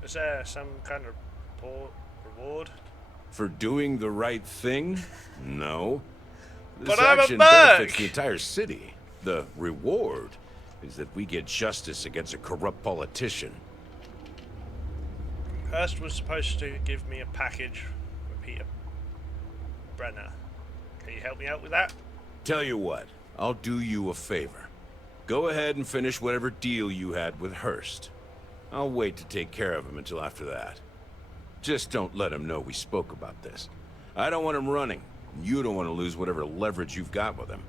Is there some kind of reward? For doing the right thing? No. This But I'm a action merc! benefits the entire city. The reward is that we get justice against a corrupt politician. Hurst was supposed to give me a package for Peter Brenner. Can you help me out with that? Tell you what, I'll do you a favor. Go ahead and finish whatever deal you had with Hurst. I'll wait to take care of him until after that. Just don't let him know we spoke about this. I don't want him running, and you don't want to lose whatever leverage you've got with him.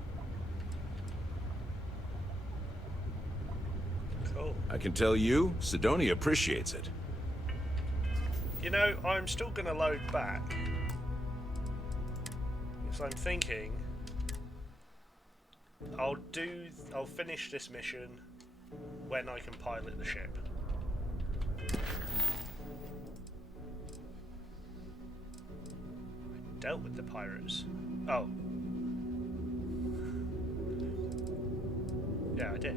Cool. I can tell you, Sidonia appreciates it. You know, I'm still going to load back. Because I'm thinking I'll finish this mission when I can pilot the ship. I dealt with the pirates. Oh. Yeah, I did.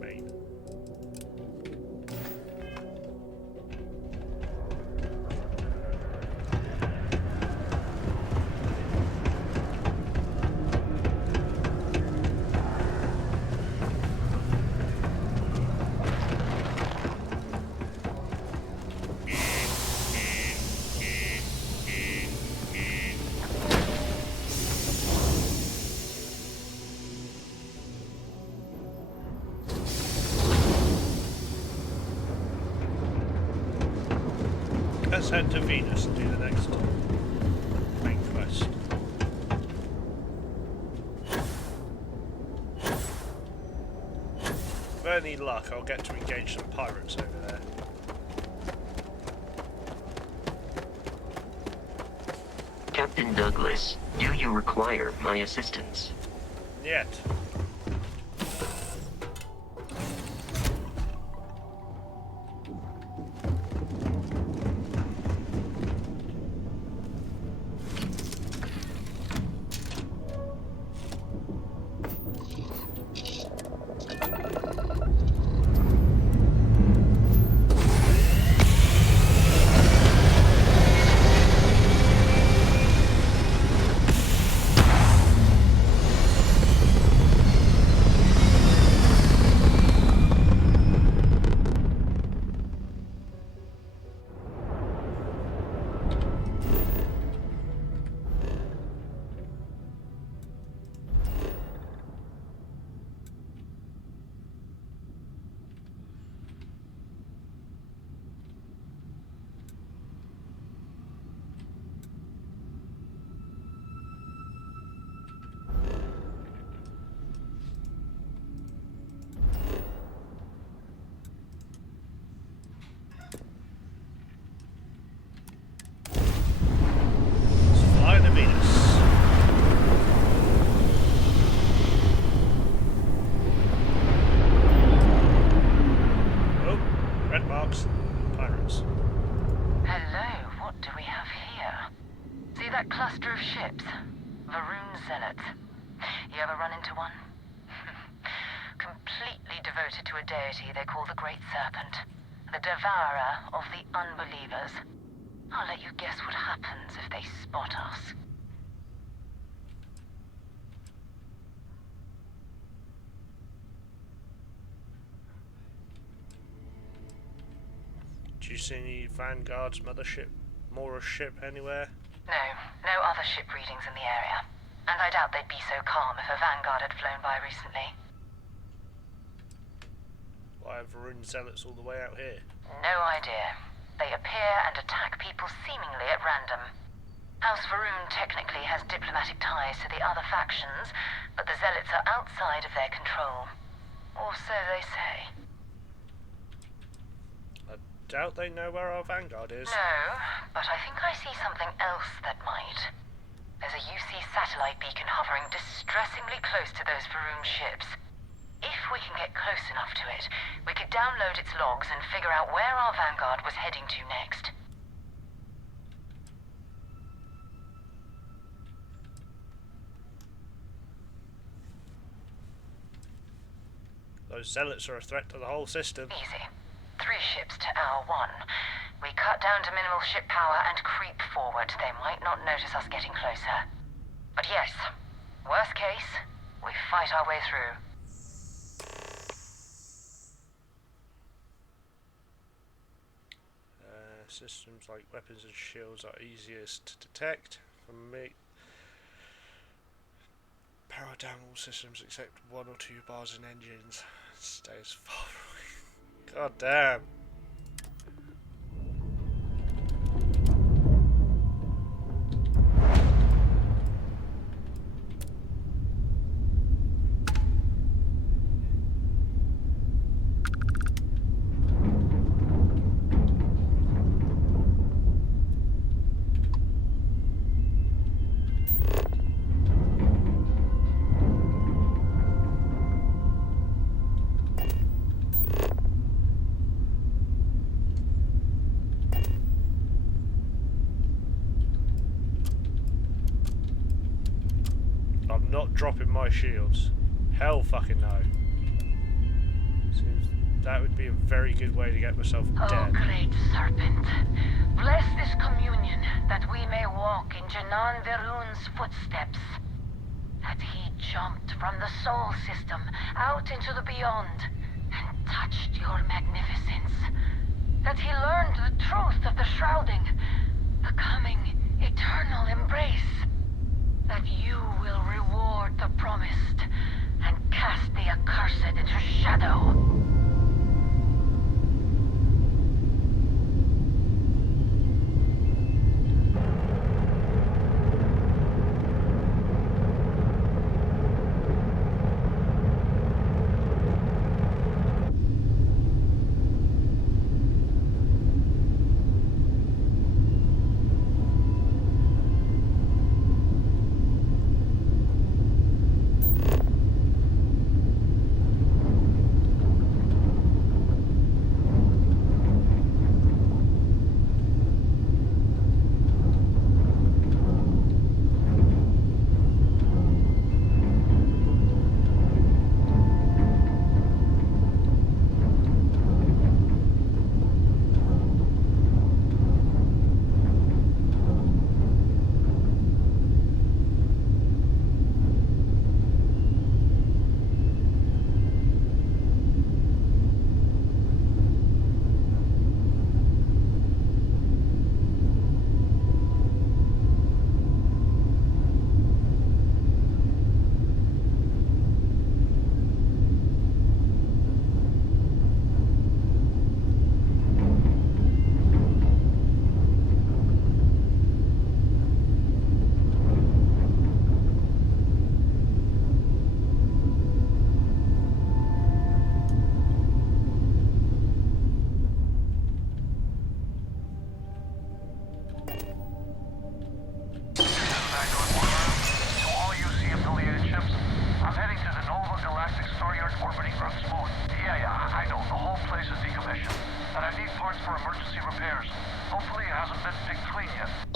Main. Let's head to Venus and do the next main quest. With any luck, I'll get to engage some pirates over there. Captain Douglas, do you require my assistance? Yet. They call the Great Serpent, the devourer of the unbelievers. I'll let you guess what happens if they spot us. Do you see any Vanguard's mothership, Mora's ship anywhere? No other ship readings in the area. And I doubt they'd be so calm if a Vanguard had flown by recently. Why have Varun zealots all the way out here? No idea. They appear and attack people seemingly at random. House Varun technically has diplomatic ties to the other factions, but the zealots are outside of their control. Or so they say. I doubt they know where our Vanguard is. No, but I think I see something else that might. There's a UC satellite beacon hovering distressingly close to those Varun ships. If we can get close enough to it, we could download its logs and figure out where our Vanguard was heading to next. Those zealots are a threat to the whole system. Easy. 3 ships to our 1. We cut down to minimal ship power and creep forward. They might not notice us getting closer. But yes, worst case, we fight our way through. Systems like weapons and shields are easiest to detect. For me, power down all systems except 1 or 2 bars and engines. Stay as far away. God damn. not dropping my shields. Hell fucking no. Seems that would be a very good way to get myself Oh, dead. great serpent. Bless this communion that we may walk in Janan Verun's footsteps. That he jumped from the soul system out into the beyond and touched your magnificence. That he learned the truth of the shrouding, the coming eternal embrace. That you will reward the promised and cast the accursed into shadow.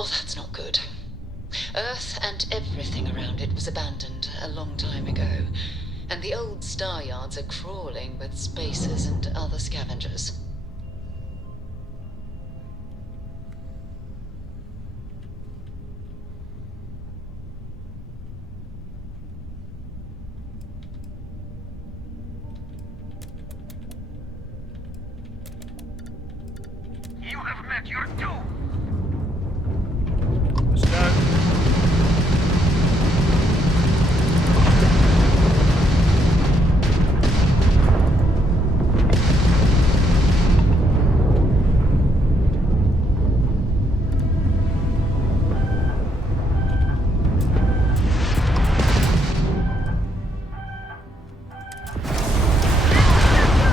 Oh, that's not good. Earth and everything around it was abandoned a long time ago, and the old star yards are crawling with spacers and other scavengers. You have met your doom! Let's go.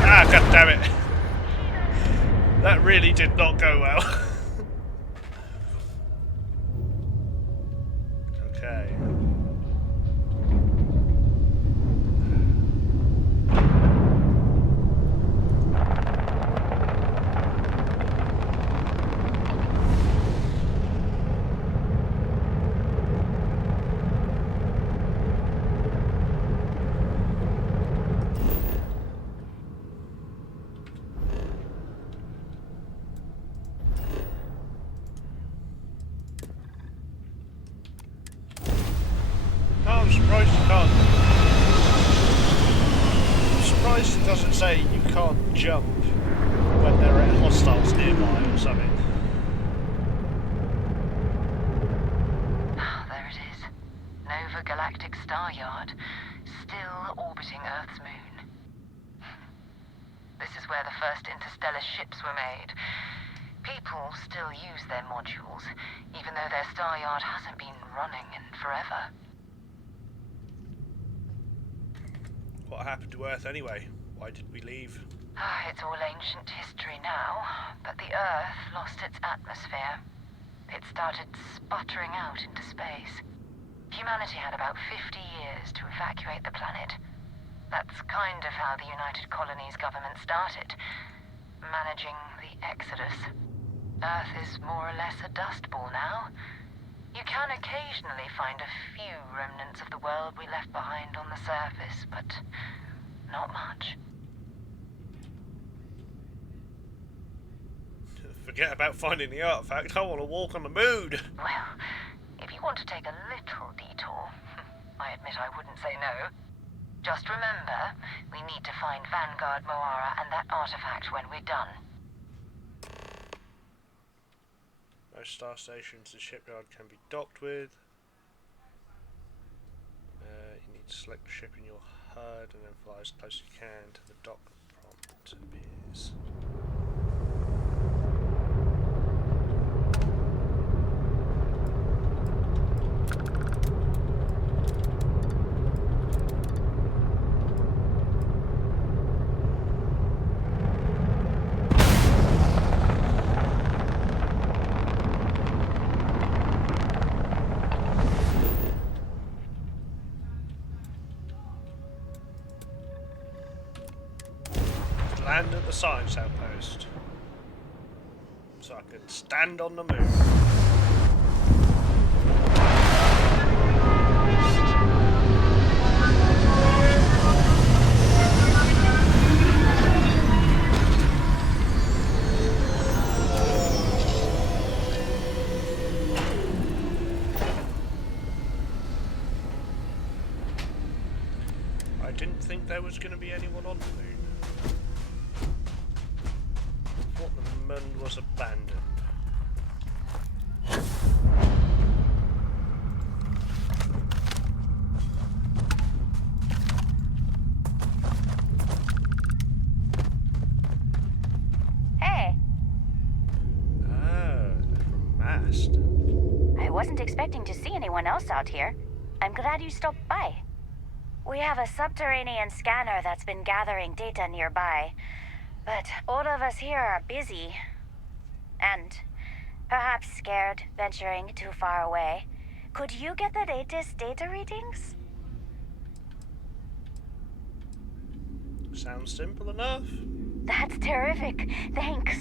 Ah, god damn it. That really did not go well. Okay. Oh, I'm surprised you can't. I'm surprised it doesn't say you can't jump when there are hostiles nearby or something. There it is. Nova Galactic Star Yard, still orbiting Earth's moon. This is where the first interstellar ships were made. People still use their modules, even though their star yard hasn't been running in forever. What happened to Earth anyway? Why did we leave? It's all ancient history now, but the Earth lost its atmosphere. It started sputtering out into space. Humanity had about 50 years to evacuate the planet. That's kind of how the United Colonies government started, managing the exodus. Earth is more or less a dust ball now. You can occasionally find a few remnants of the world we left behind on the surface, but not much. Forget about finding the artifact. I want to walk on the moon. Well, if you want to take a little detour, I admit I wouldn't say no. Just remember, we need to find Vanguard Moara and that artifact when we're done. Most star stations the shipyard can be docked with. You need to select the ship in your HUD and then fly as close as you can to the dock prompt appears. Land at the science outpost, so I can stand on the moon. I didn't think there was going to be anyone on the moon. Thought the moon was abandoned. Hey. Ah, from Mast. I wasn't expecting to see anyone else out here. I'm glad you stopped by. We have a subterranean scanner that's been gathering data nearby, but all of us here are busy. And perhaps scared venturing too far away. Could you get the latest data readings? Sounds simple enough. That's terrific. Thanks.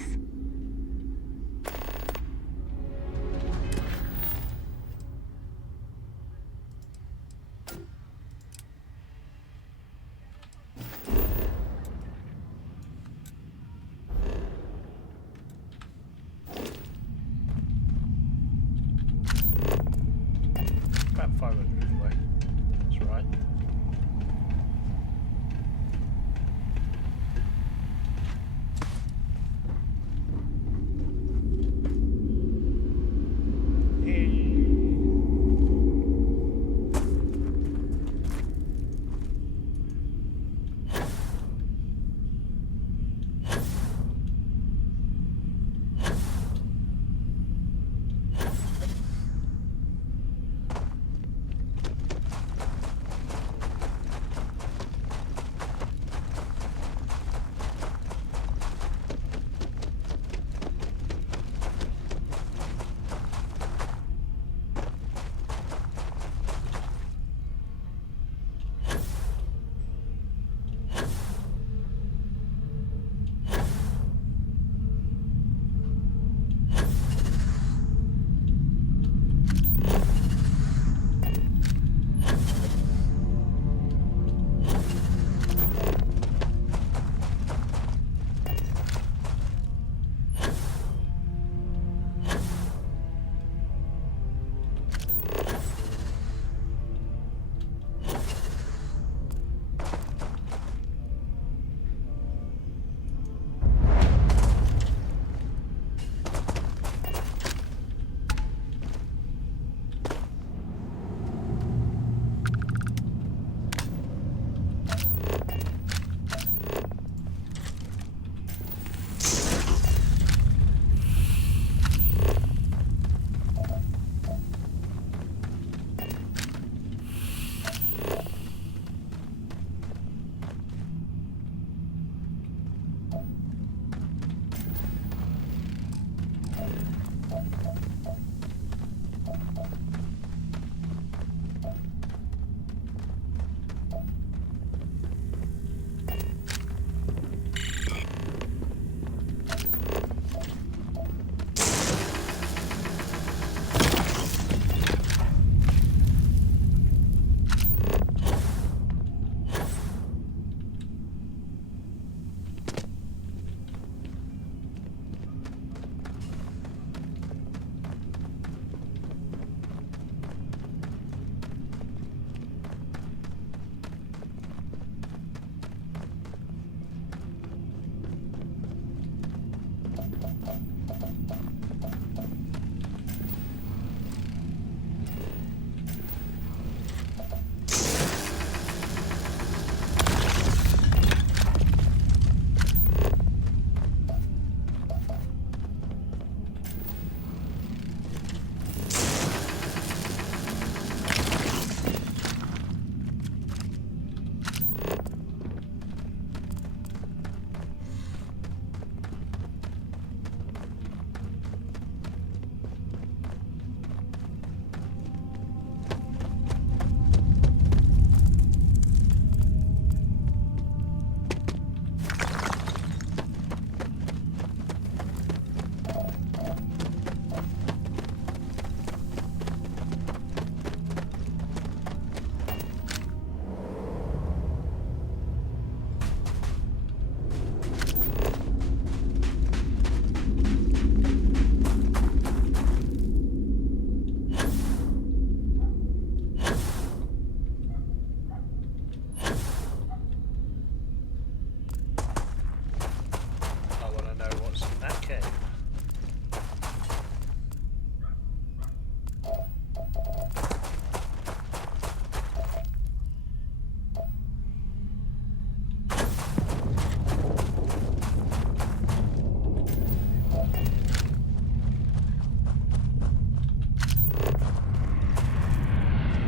About 500 away. That's right.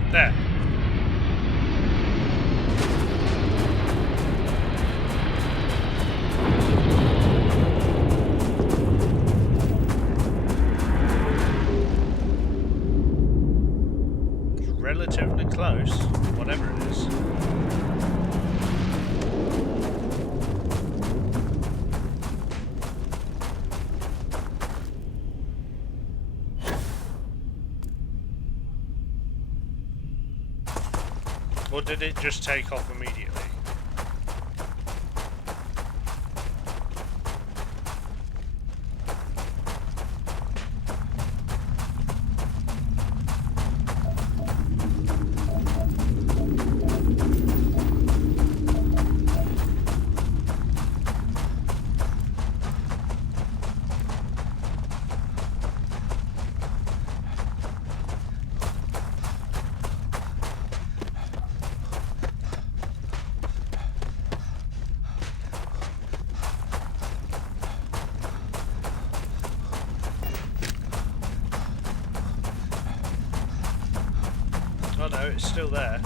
There. It's relatively close, whatever it is. Or did it just take off immediately? Oh no, it's still there.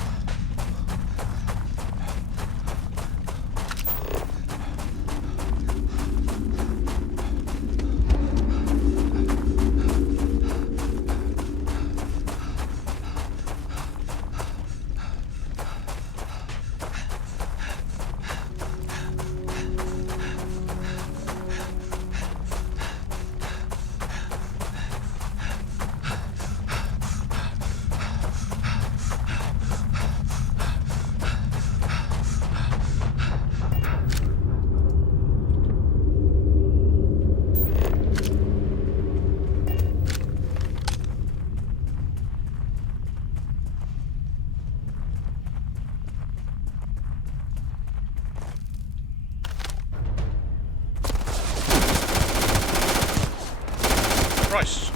Christ,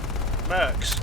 mercs.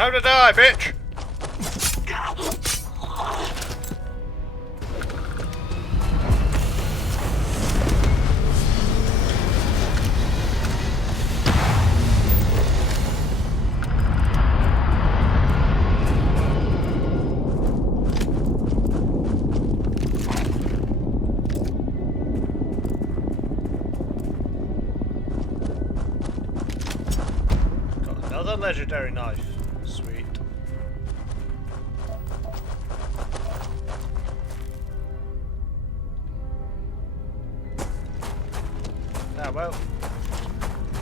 Time to die, bitch! Got another legendary knife. Sweet. Ah well.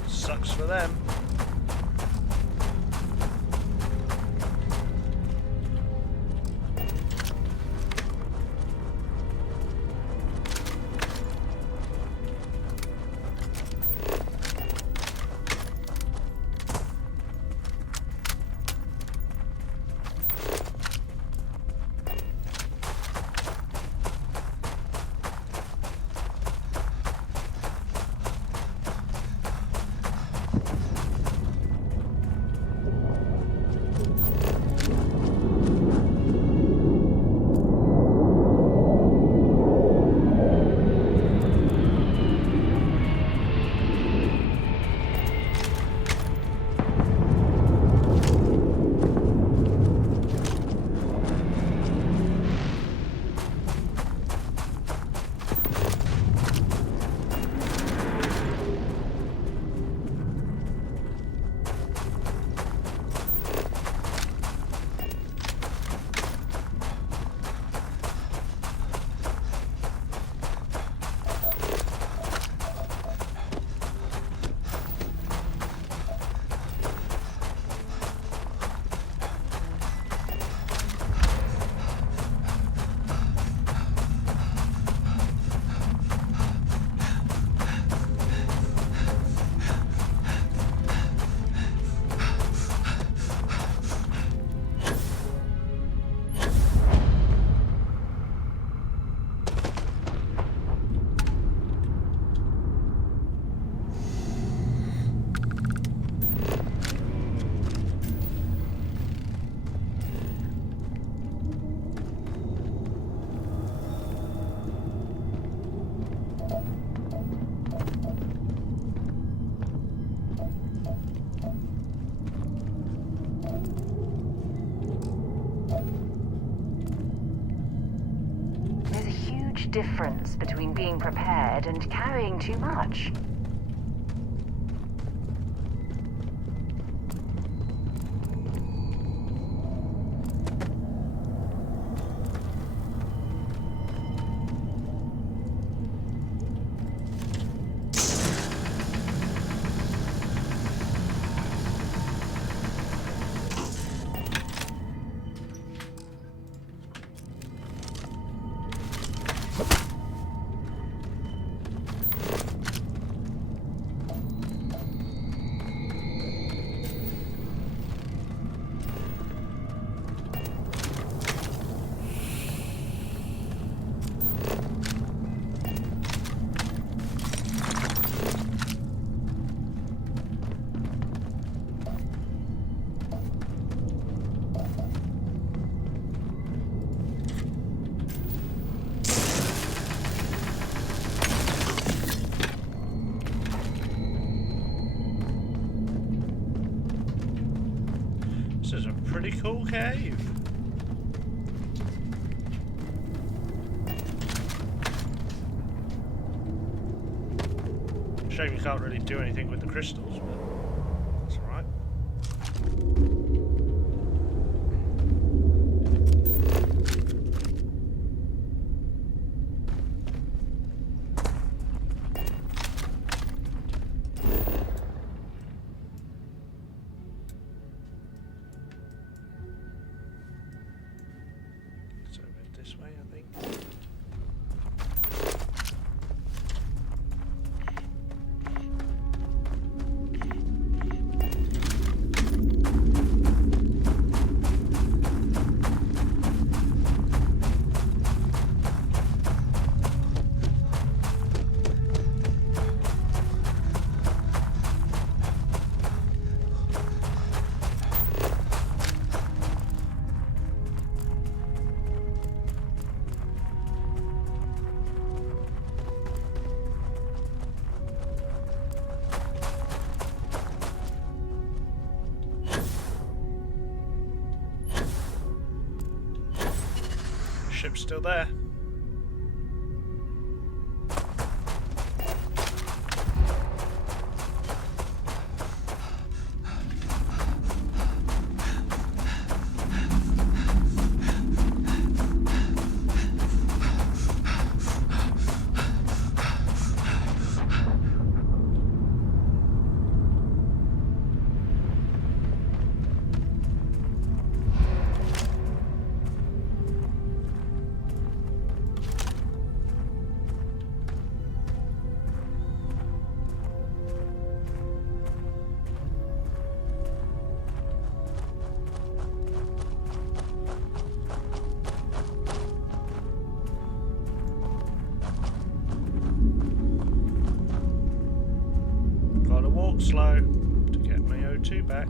Sucks for them. There's a huge difference between being prepared and carrying too much. This is a pretty cool cave. Shame you can't really do anything with the crystals, but that's alright. It's over this way, I think. Ship's still there. Gotta walk slow to get my O2 back.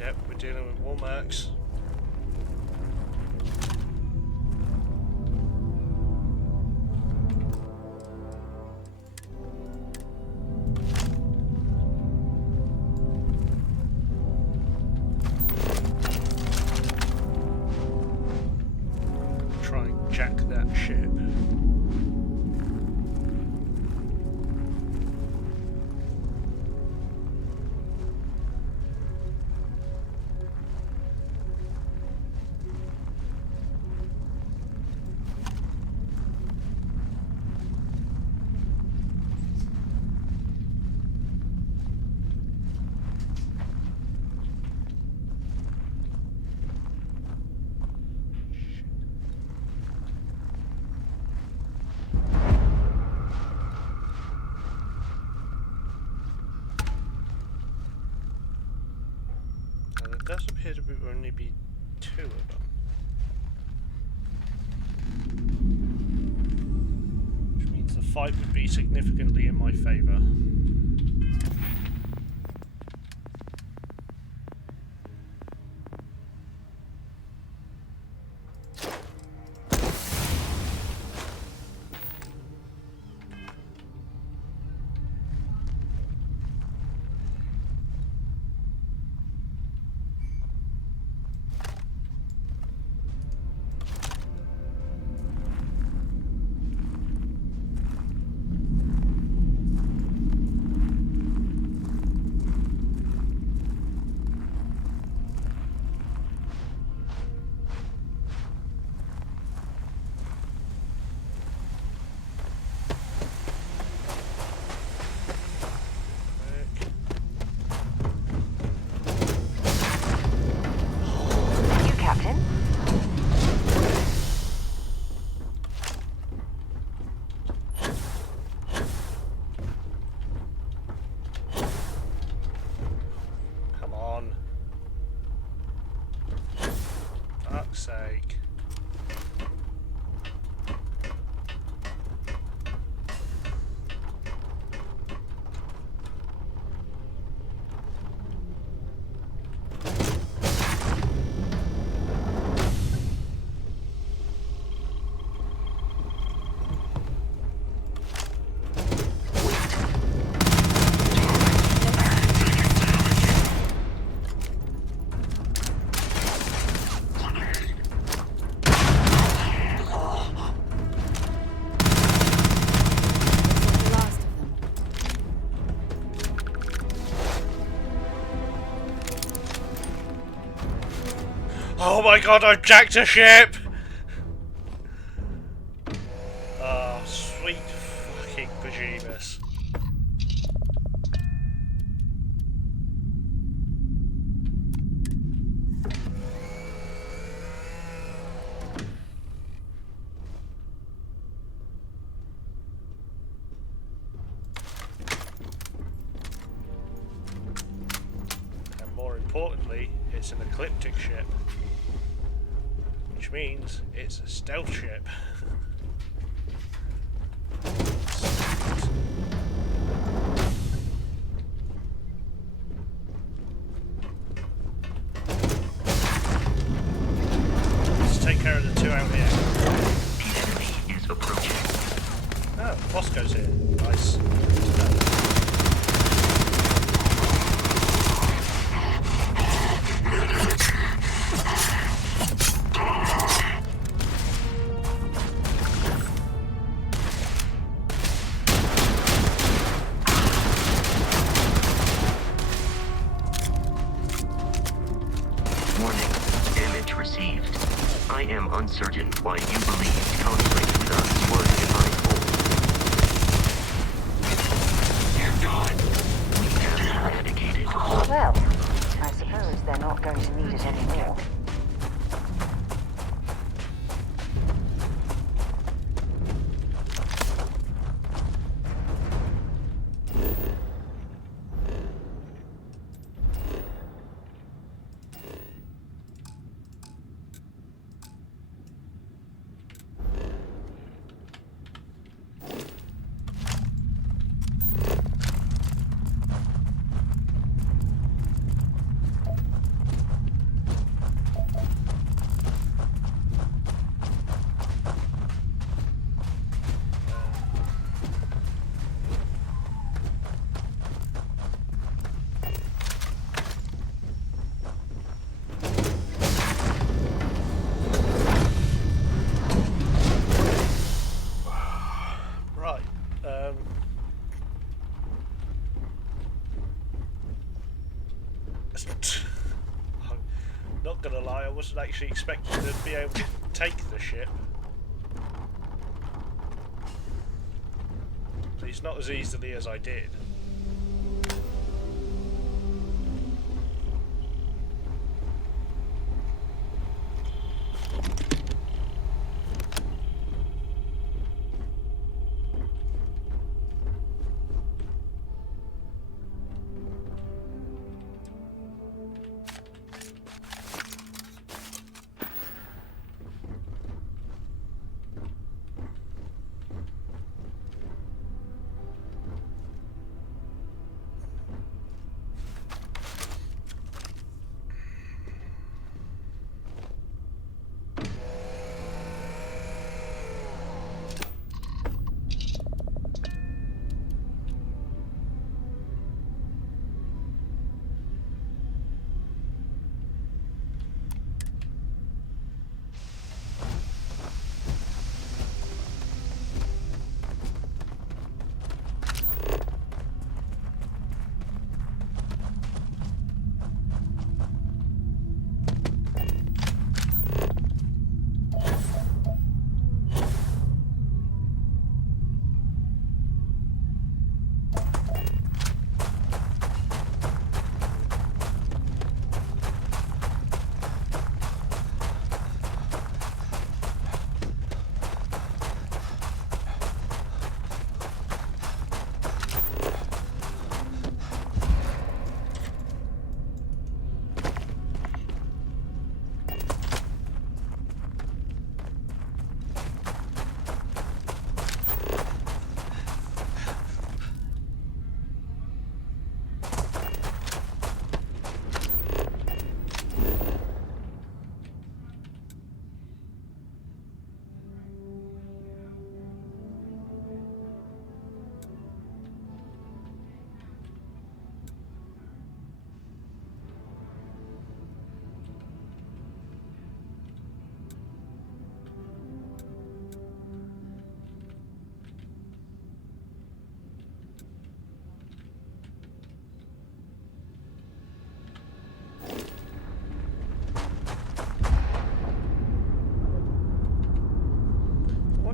Yep, we're dealing with more mercs. ship. There does appear to only be 2 of them. Which means the fight would be significantly in my favour. Sake. Oh my god, I've jacked a ship! Oh, sweet fucking bejeebus. And more importantly, it's an ecliptic ship. Which means it's a stealth ship. Let's take care of the 2 out here. The enemy is approaching. Oh, Bosco's here. Nice. I am uncertain why you believed conflict with us was advisable. Dear God, we have eradicated. Well, I suppose they're not going to need it anymore. was actually expecting to be able to take the ship. At least not as easily as I did.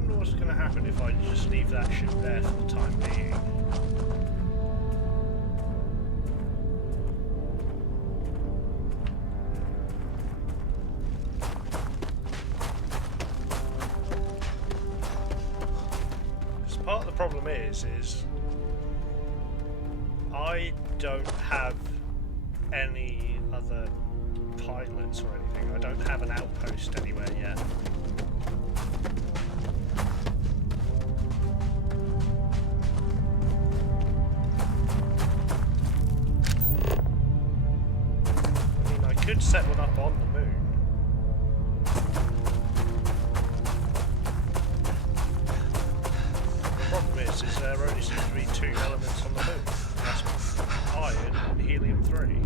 What's going to happen if I just leave that ship there for the time being? Because part of the problem is I don't have any other pilots or anything. I don't have an outpost anywhere yet. Could set one up on the moon. The problem is there only seems to be 2 elements on the moon. That's iron and helium-3.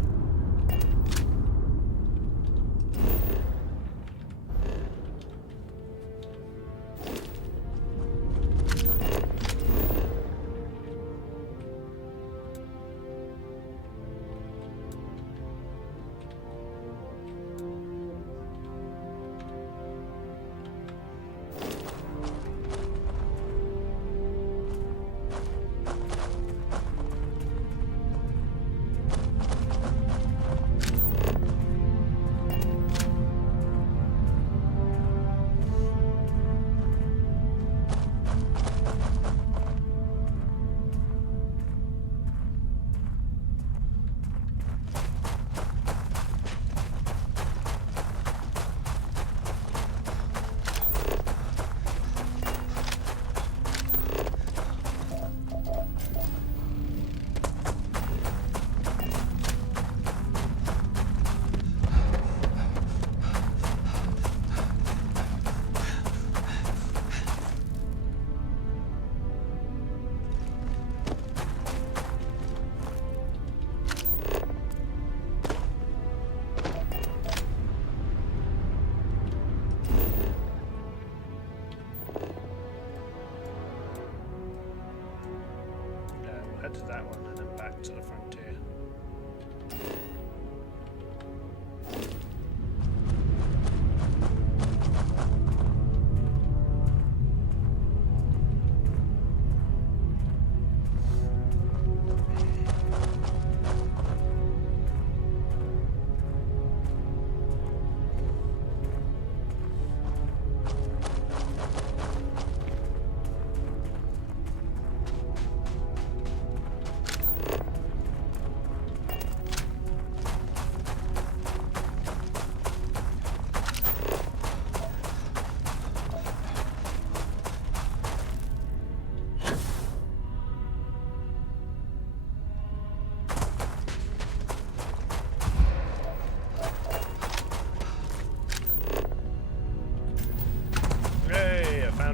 To that one and then back to the frontier.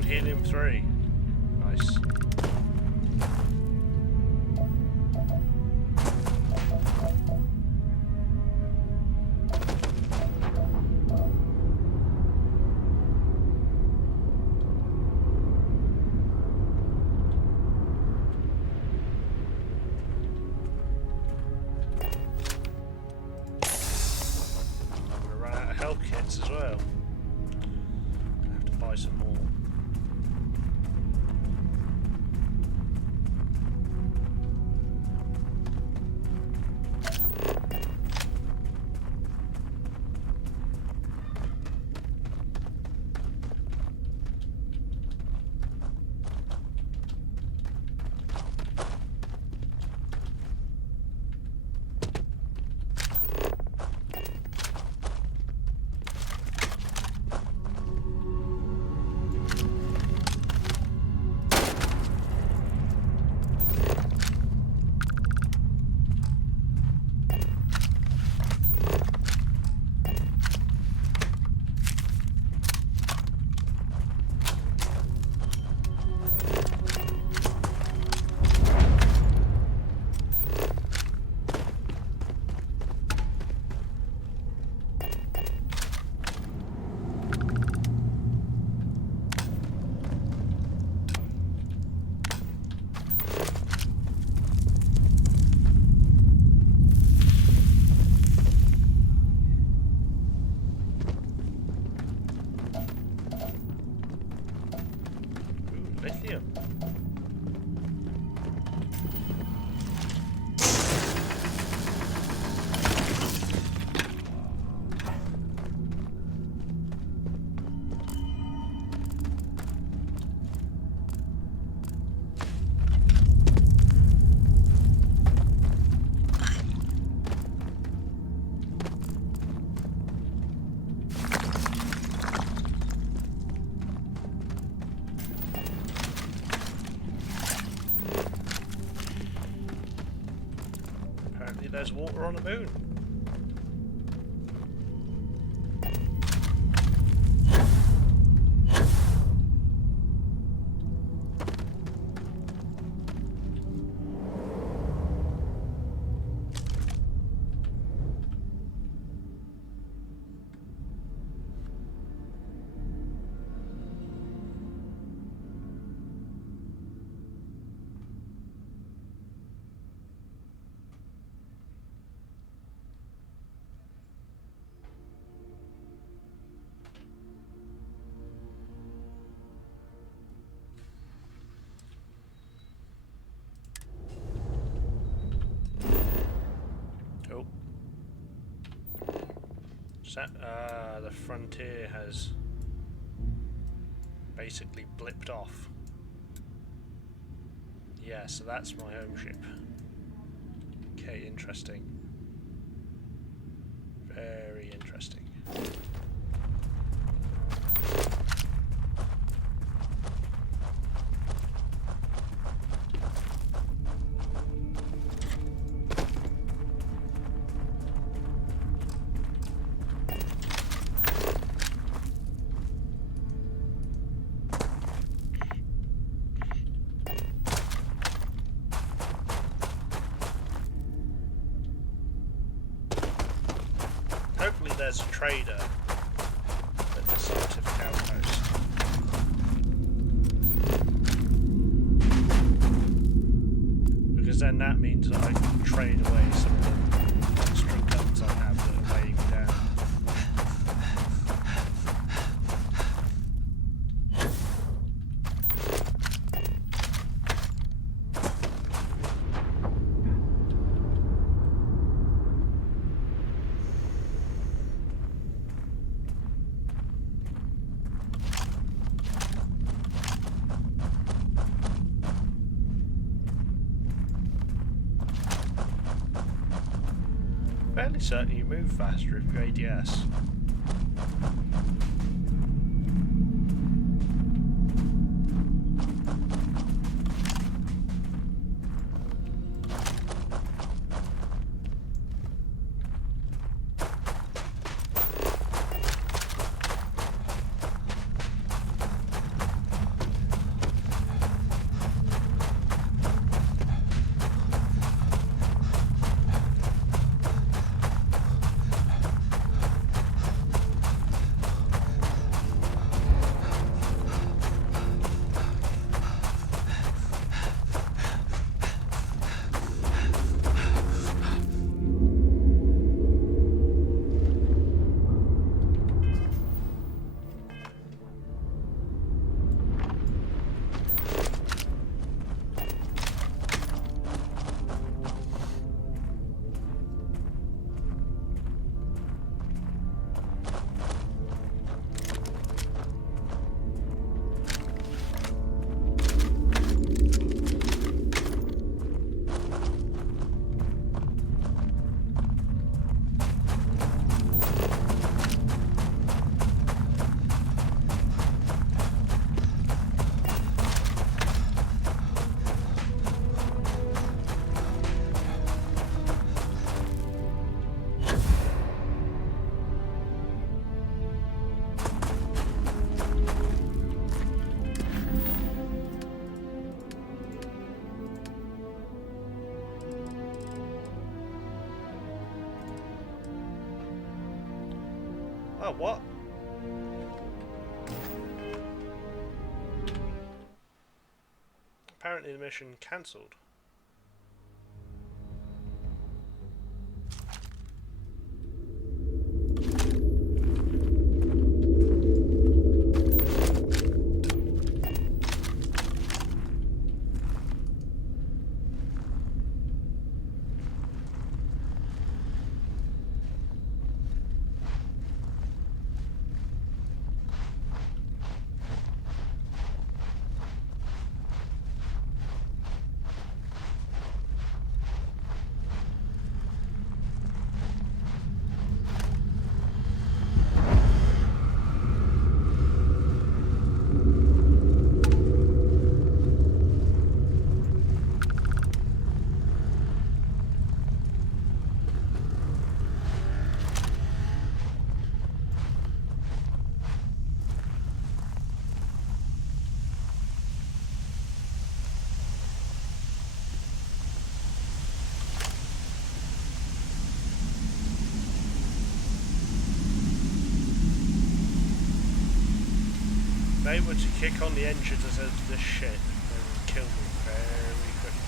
Helium-3. Nice. Health kits as well. I have to buy some more. Lithium. Apparently there's water on the moon. The frontier has basically blipped off. Yeah, so that's my home ship. Okay, interesting. Very interesting. Hopefully there's a trader at the scientific outpost. Because then that means that I can trade away some of the extra guns I have that are weighing me down. Fairly certain you move faster if you ADS. Well, what? Apparently the mission cancelled. If they were to kick on the engines as of this shit, they would kill me very quickly.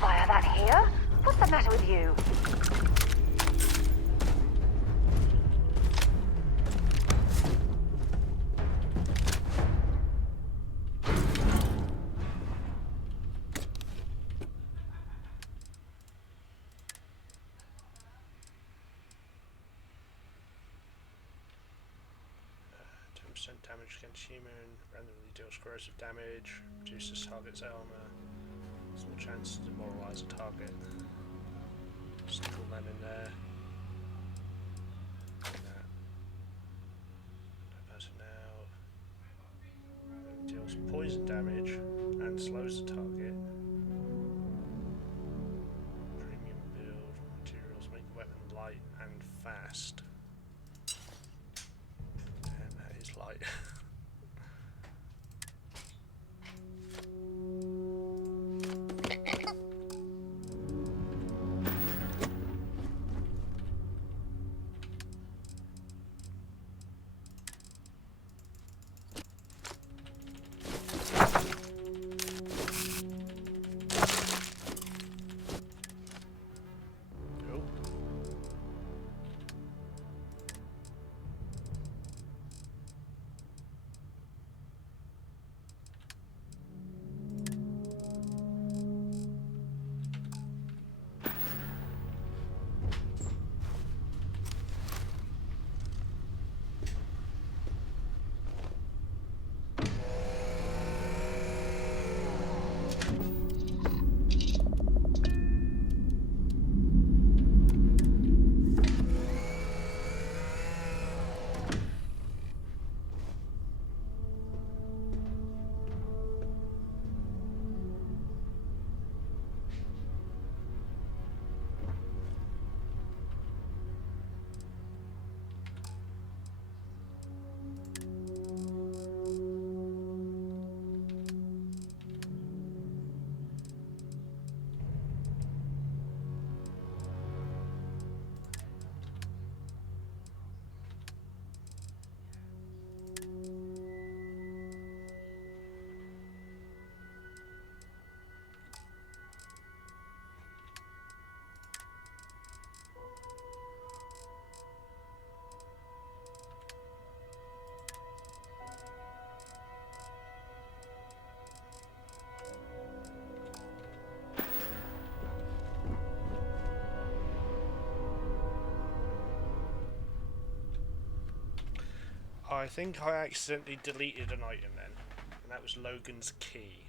Fire that here? What's the matter with you? Damage against human, randomly deals corrosive damage, reduces target's armor, small chance to demoralize a target. Stick all that in there. No personnel. Deals poison damage and slows the target. Premium build, materials make the weapon light and fast. And that is light. I think I accidentally deleted an item then, and that was Logan's key.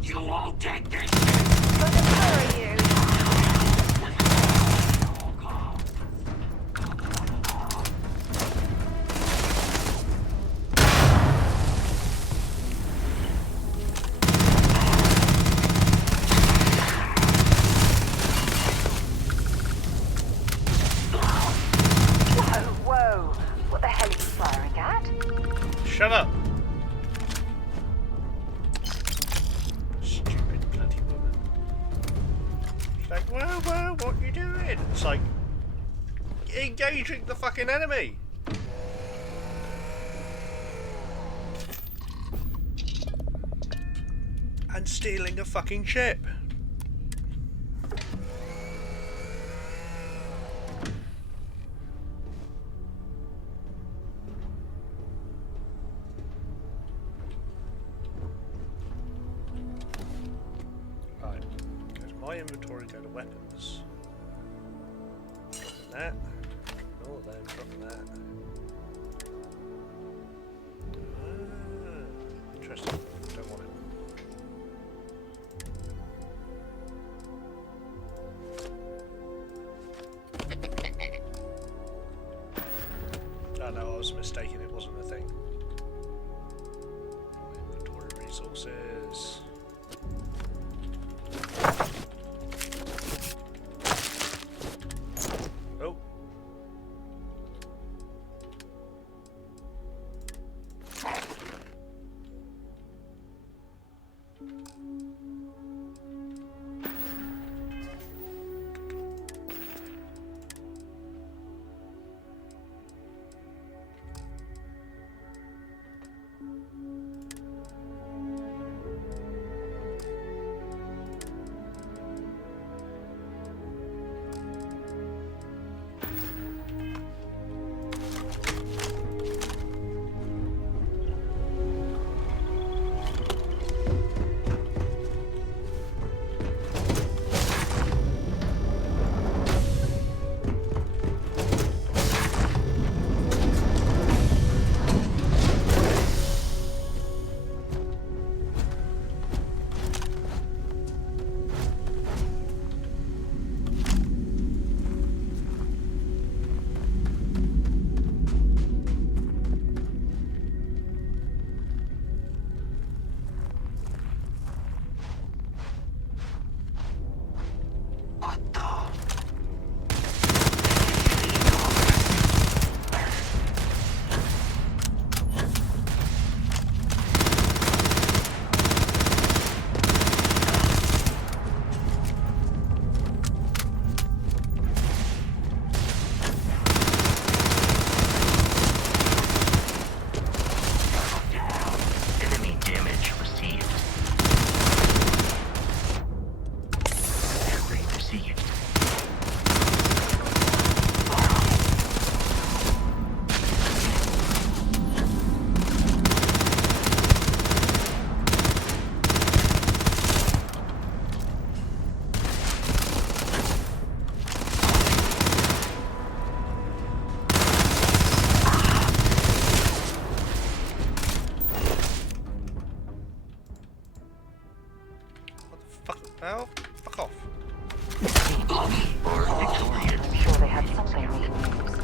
You won't take this! But where are you? Whoa! What the hell are you firing at? Shut up! Stupid bloody woman. She's like, whoa, what you doing? It's like, engaging the fucking enemy! And stealing a fucking ship. Right, go to my inventory, go to weapons. Dropping that. Dropping all of them, dropping that. Interesting. Don't want it. Oh no, I was mistaken, it wasn't a thing. Inventory resources. Oh. Enemy damage received. Memory received. Fuck, oh, fuck off. Or victorious. I'm sure they have something we can use.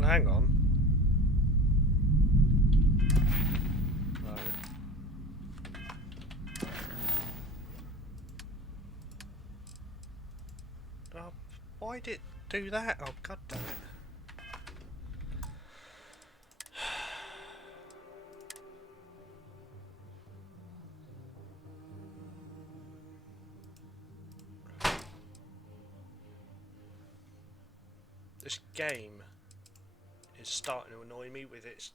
Hang on. No. Oh, why did it do that? Oh, god damn it. This game is starting to annoy me with its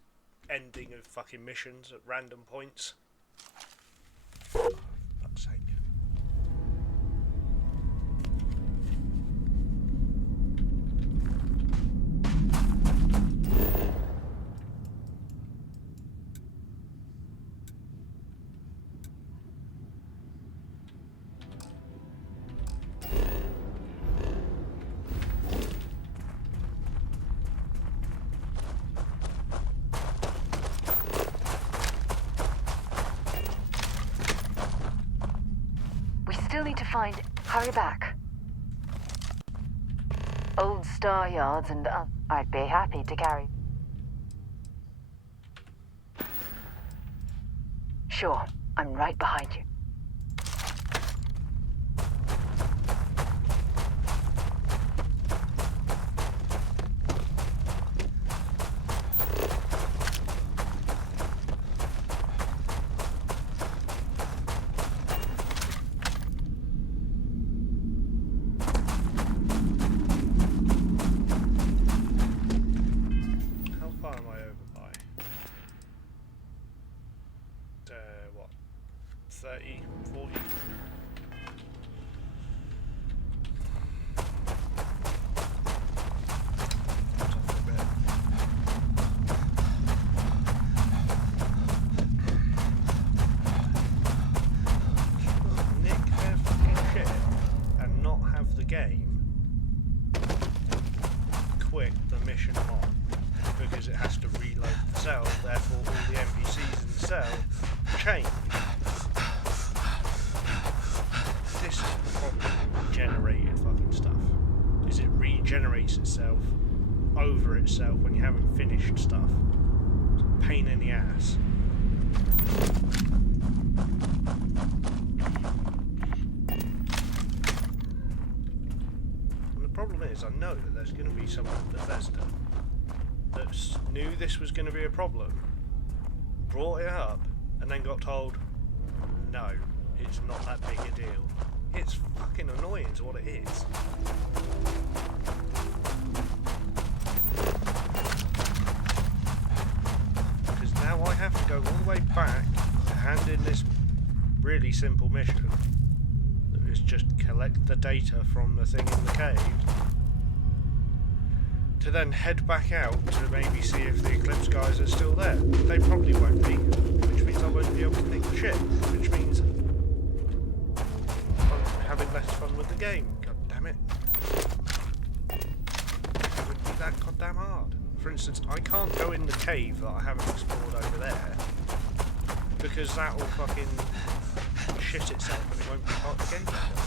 ending of fucking missions at random points. Fuck's sake. Still need to find... Hurry back. Old star yards and... I'd be happy to carry. Sure, I'm right behind you. What? 30, 40? Nick their fucking shit and not have the game quit the mission on because it has to reload the cell, therefore all the NPCs in the cell change. This is the problem with generated fucking stuff, is it regenerates itself over itself when you haven't finished stuff. It's a pain in the ass. And the problem is, I know that there's going to be someone at Bethesda that knew this was going to be a problem, brought it up, and then got told, no, it's not that big a deal. It's fucking annoying is what it is. Because now I have to go all the way back to hand in this really simple mission that is just collect the data from the thing in the cave, to then head back out to maybe see if the Eclipse guys are still there. They probably won't be, which means I won't be able to pick the ship, which means I'm having less fun with the game. God damn it. It wouldn't be that goddamn hard. For instance, I can't go in the cave that I haven't explored over there because that will fucking shit itself and it won't be part of the game anymore.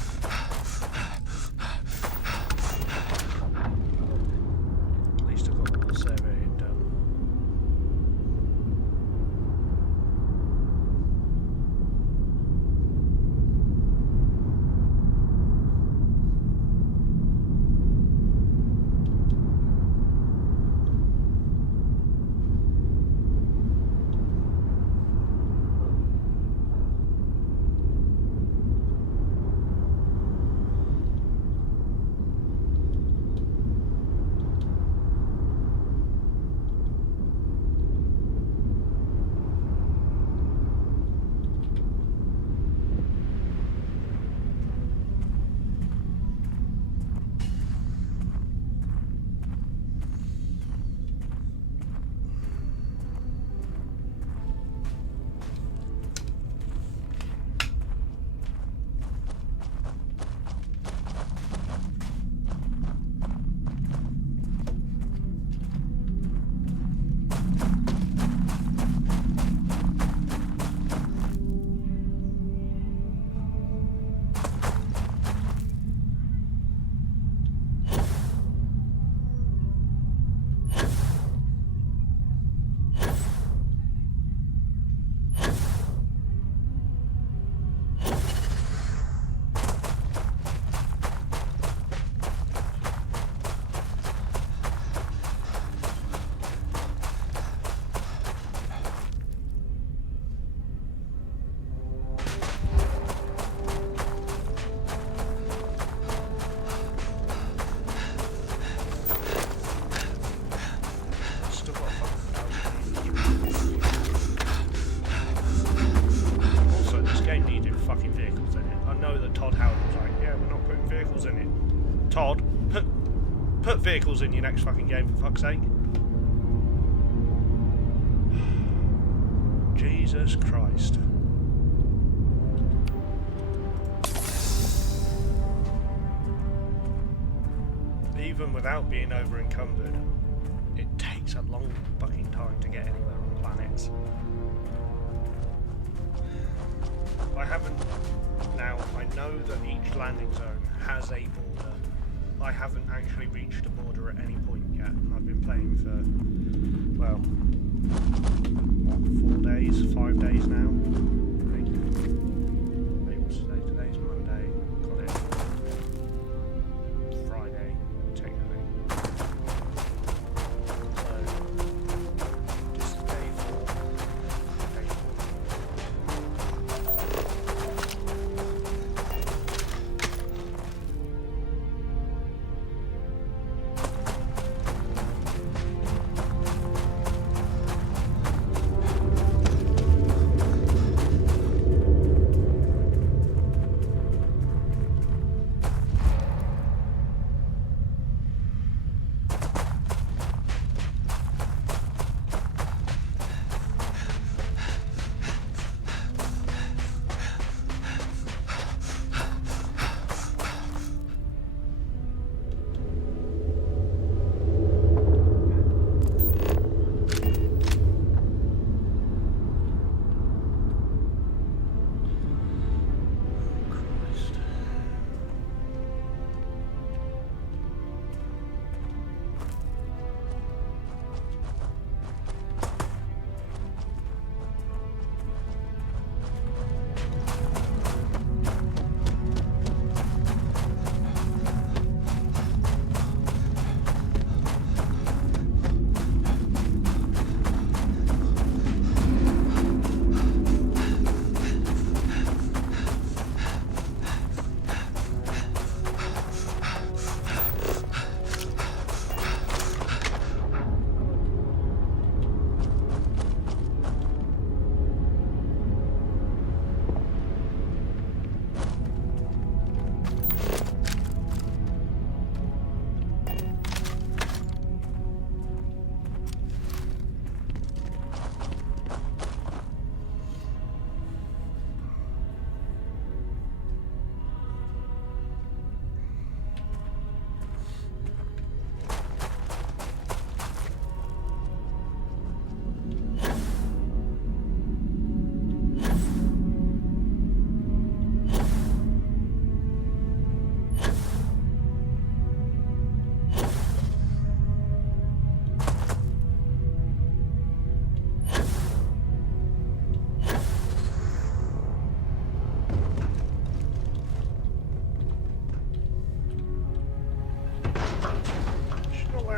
know that Todd Howard was like, yeah, we're not putting vehicles in it. Todd, put vehicles in your next fucking game, for fuck's sake. Jesus Christ. Even without being over encumbered, it takes a long fucking time to get anywhere on planets. I haven't. Now, I know that each landing zone has a border. I haven't actually reached a border at any point yet, and I've been playing for, well, what, 4 days, 5 days now? I think. Maybe what's today? Today's Monday. Got it. It's Friday, technically. So, just day 4. Day 4.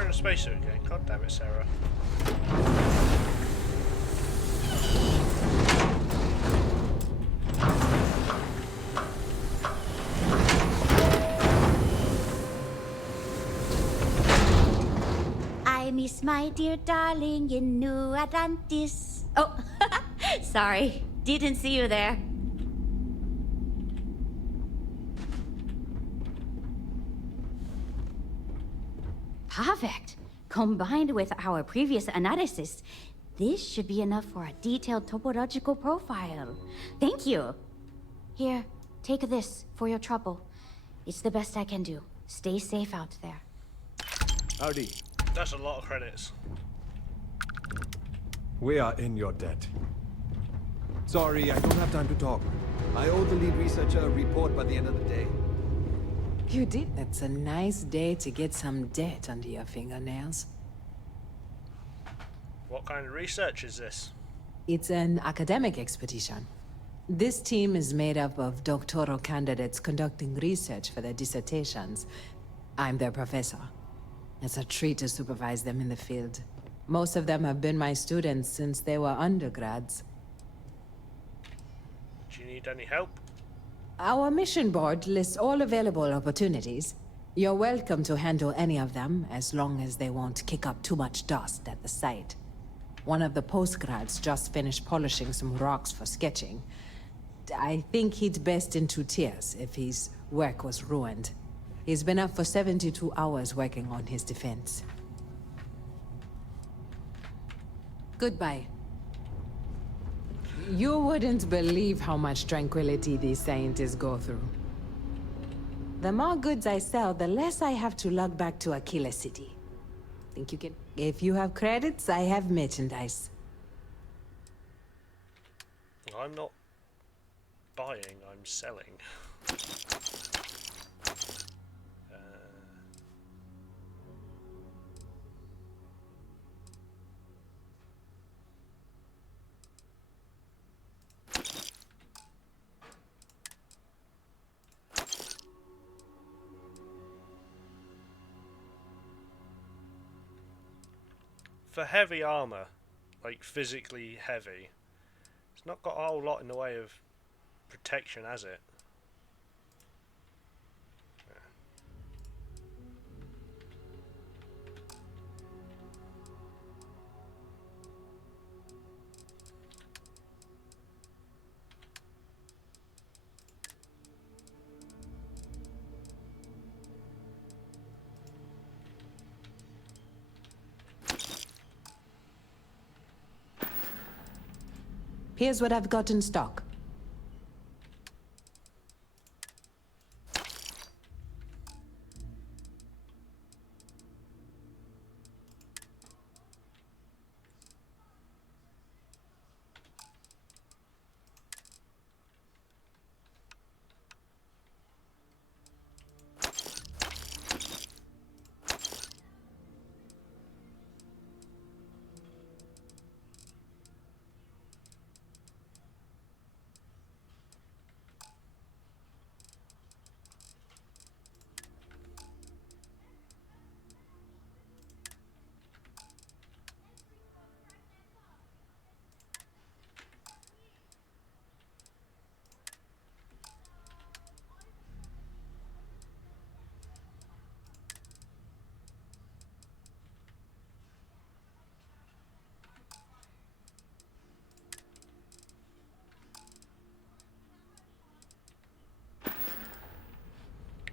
A spacesuit again. God damn it, Sarah. I miss my dear darling in New Atlantis. Oh, sorry. Didn't see you there. Perfect. Combined with our previous analysis, this should be enough for a detailed topological profile. Thank you. Here, take this for your trouble. It's the best I can do. Stay safe out there. Howdy. That's a lot of credits. We are in your debt. Sorry, I don't have time to talk. I owe the lead researcher a report by the end of the day. You did. It's a nice day to get some dirt under your fingernails. What kind of research is this? It's an academic expedition. This team is made up of doctoral candidates conducting research for their dissertations. I'm their professor. It's a treat to supervise them in the field. Most of them have been my students since they were undergrads. Do you need any help? Our mission board lists all available opportunities. You're welcome to handle any of them, as long as they won't kick up too much dust at the site. One of the postgrads just finished polishing some rocks for sketching. I think he'd best in 2 tiers if his work was ruined. He's been up for 72 hours working on his defense. Goodbye. You wouldn't believe how much tranquility these scientists go through. The more goods I sell, the less I have to lug back to Aquila City. Think you can... If you have credits, I have merchandise. I'm not buying, I'm selling. For heavy armor, like physically heavy, it's not got a whole lot in the way of protection, has it? Here's what I've got in stock.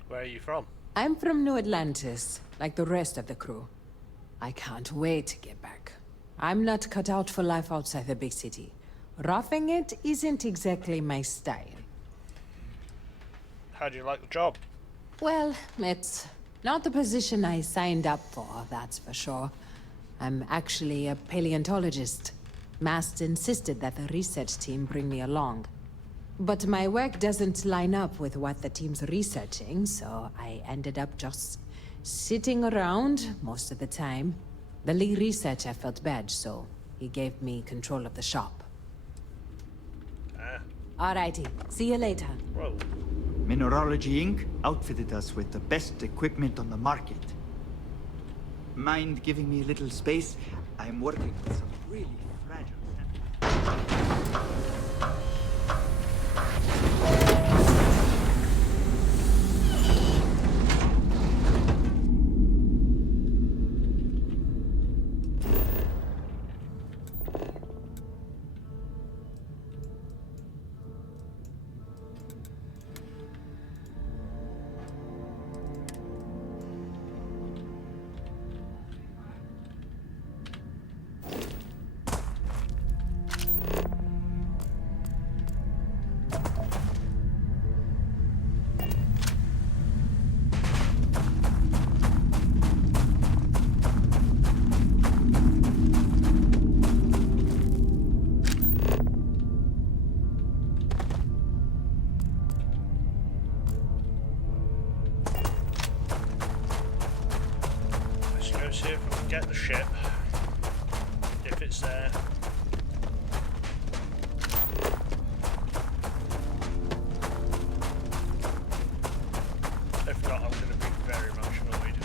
Where are you from? I'm from New Atlantis, like the rest of the crew. I can't wait to get back. I'm not cut out for life outside the big city. Roughing it isn't exactly my style. How do you like the job? Well, it's not the position I signed up for, that's for sure. I'm actually a paleontologist. Mast insisted that the research team bring me along. But my work doesn't line up with what the team's researching, so I ended up just sitting around most of the time. The lead researcher felt bad, so he gave me control of the shop. Alrighty, see you later. Whoa. Mineralogy Inc. outfitted us with the best equipment on the market. Mind giving me a little space? I'm working with some really fragile... See if we can get the ship, if it's there. If not, I'm going to be very much annoyed.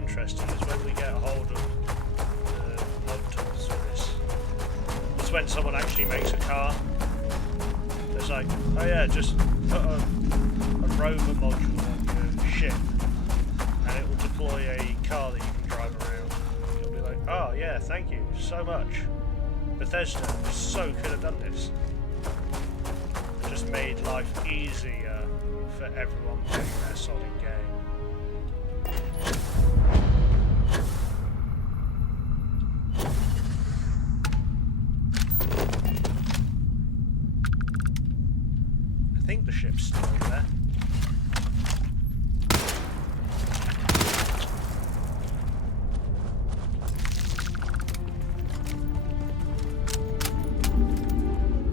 interesting is when we get a hold of the mod tools for this. It's when someone actually makes a car. It's like, oh yeah, just put a rover module on your ship and it will deploy a car that you can drive around. You'll be like, oh yeah, thank you so much. Bethesda so could have done this. It just made life easier for everyone playing their solid game. I think the ship's still there.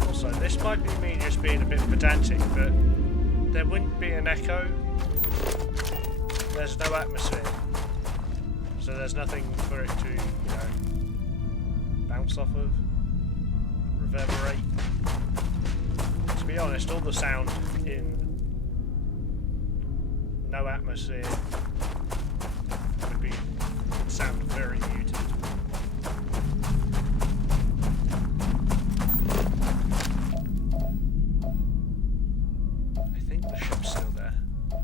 Also, this might be me just being a bit pedantic, but there wouldn't be an echo. There's no atmosphere. So there's nothing for it to, bounce off of, reverberate. To be honest, all the sound in no atmosphere would sound very muted. I think the ship's still there. I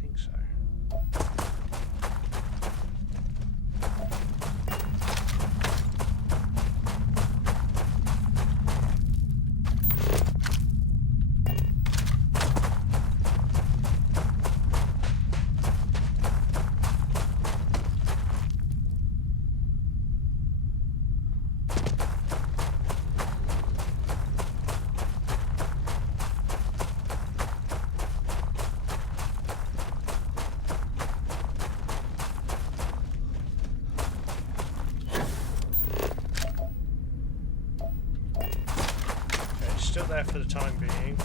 think so. Still there for the time being.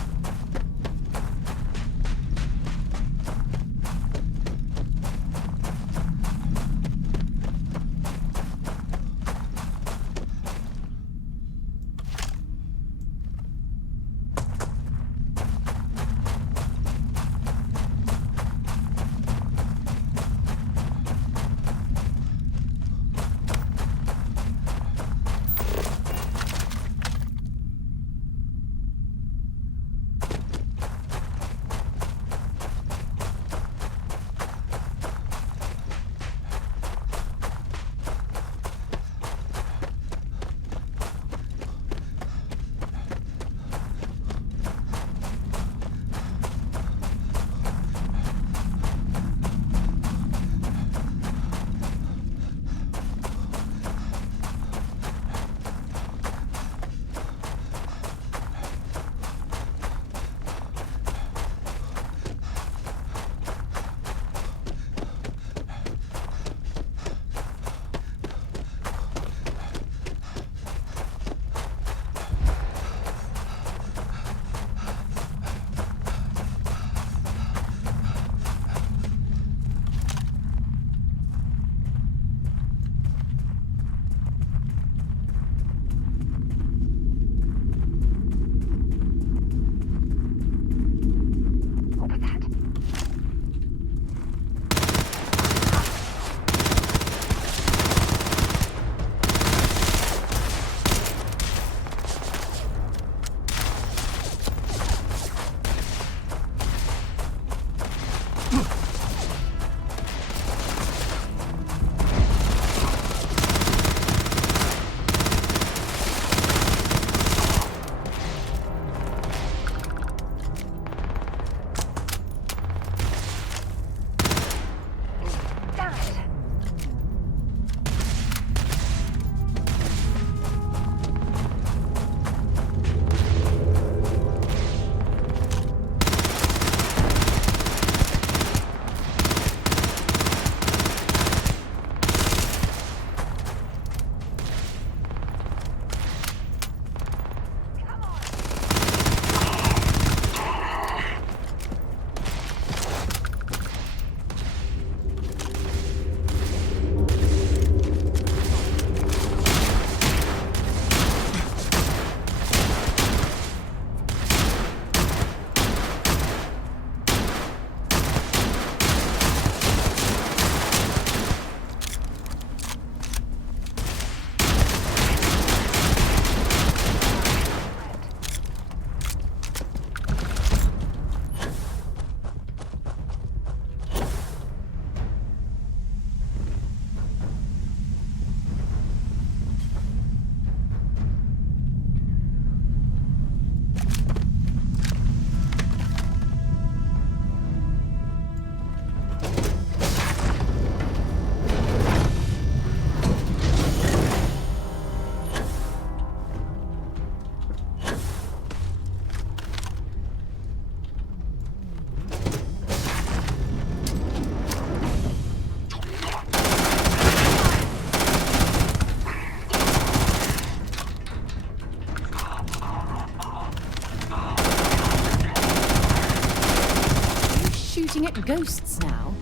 detect ghosts now.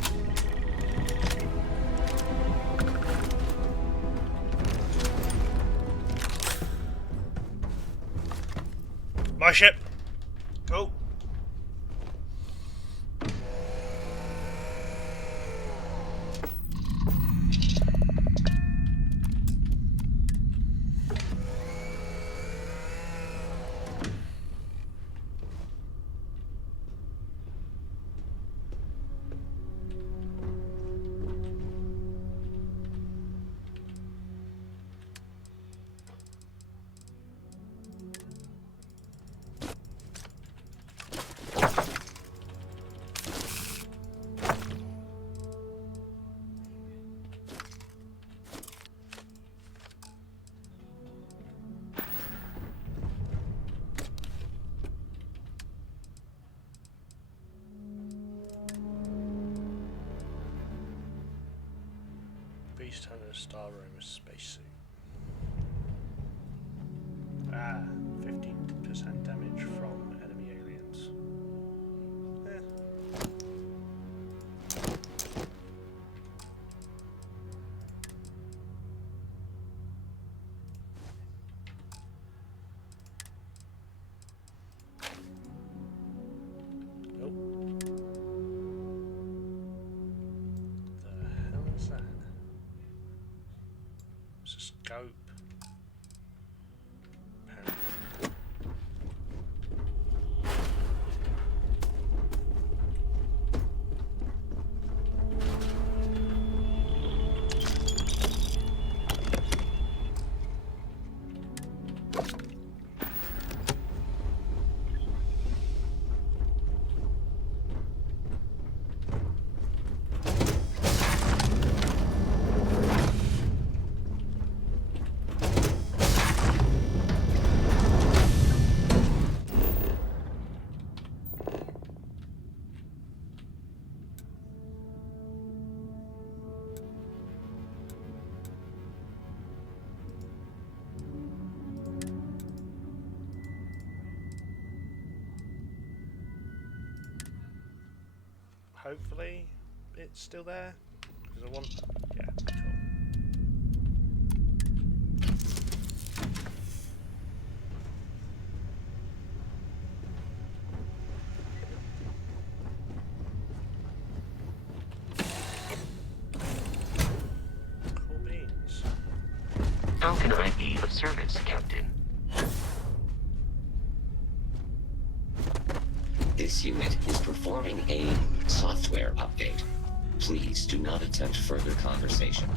My ship. Go. Beast Hunter Star Roamer spacesuit. Ah, 15% damage from enemy aliens. Nope. The hell is that? It's a scope. Hopefully it's still there, because I want, yeah, cool. Cool beans. How can I be of service, Captain? This unit is performing a software update. Please do not attempt further conversation.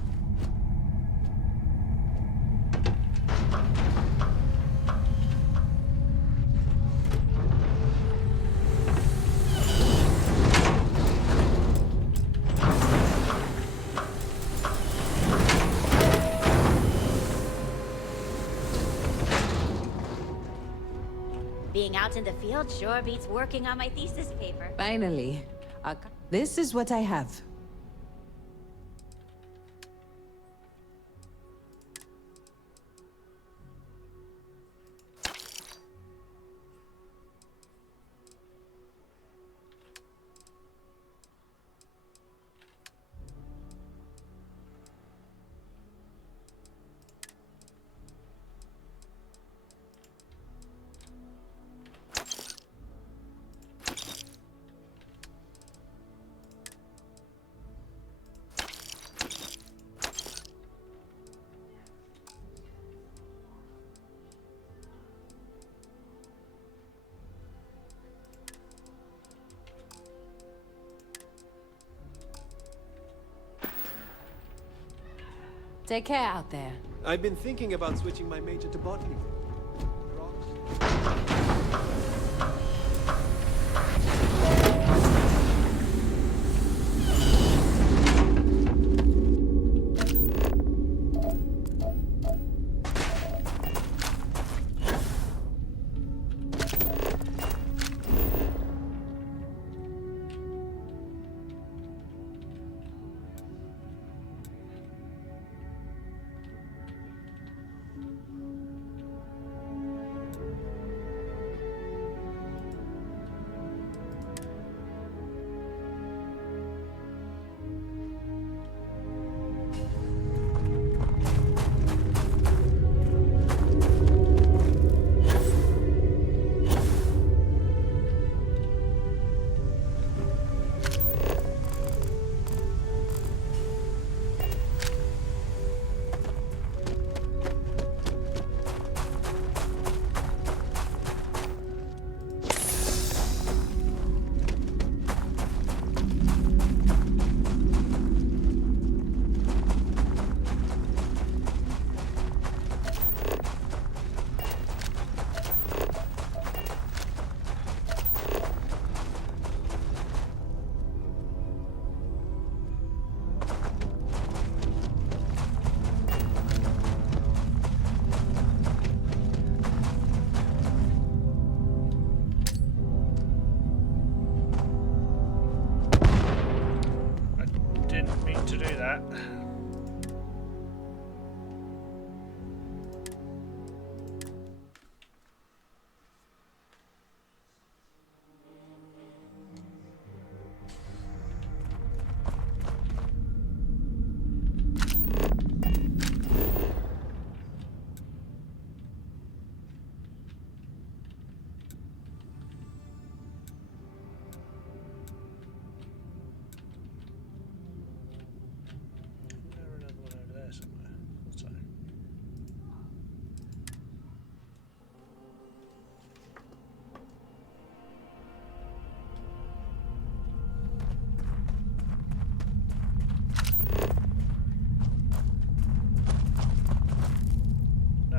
Being out in the field sure beats working on my thesis paper. Finally. This is what I have. Take care out there. I've been thinking about switching my major to botany.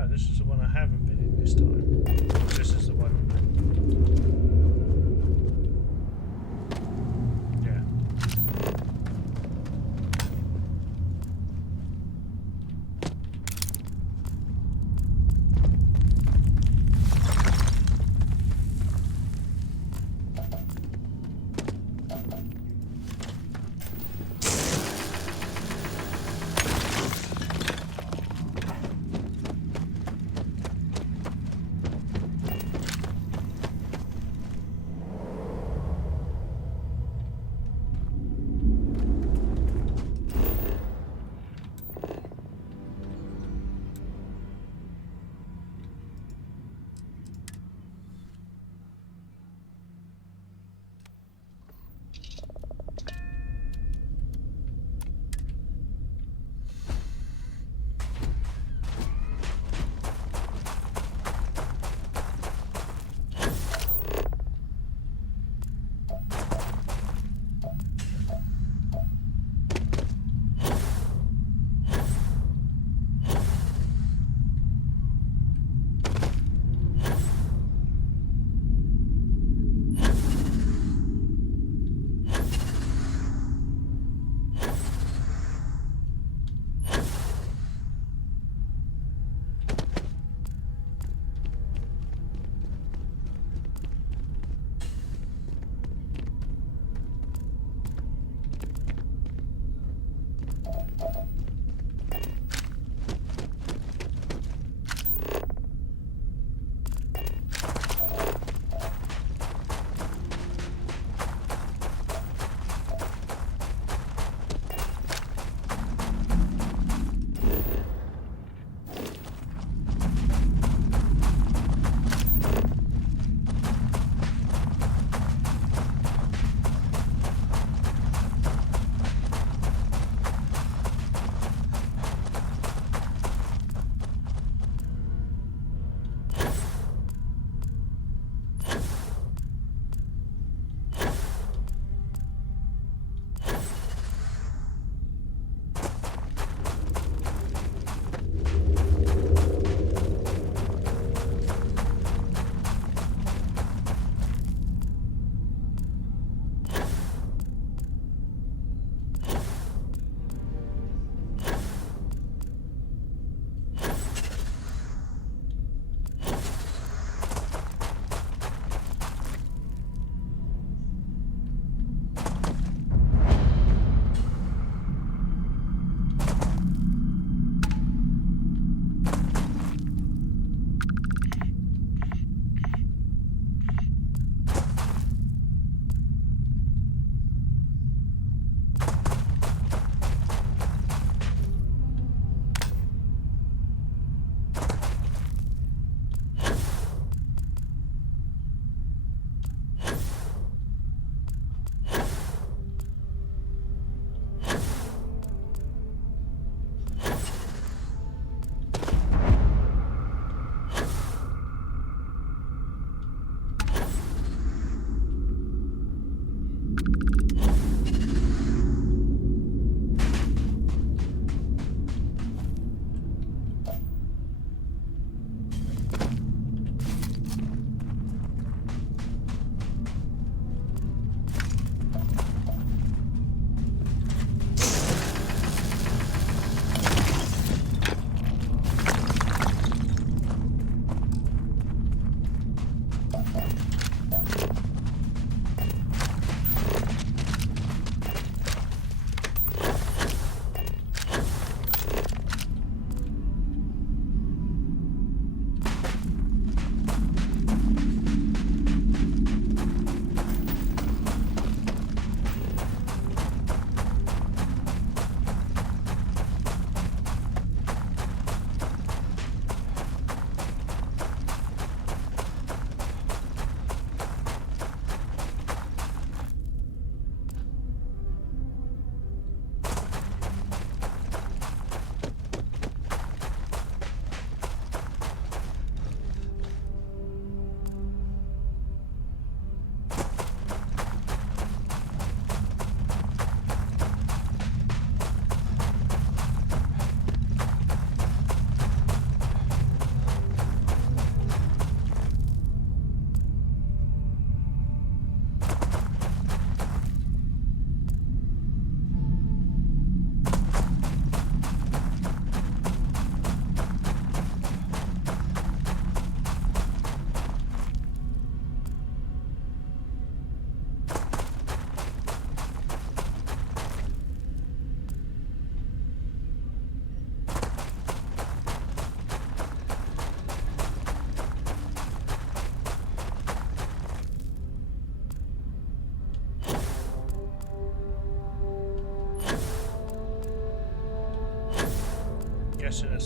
No, this is the one I haven't been in this time. This is the one. Yeah.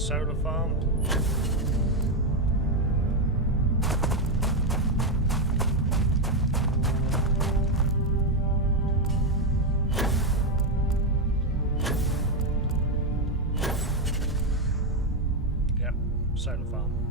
solar farm. Yep, solar farm.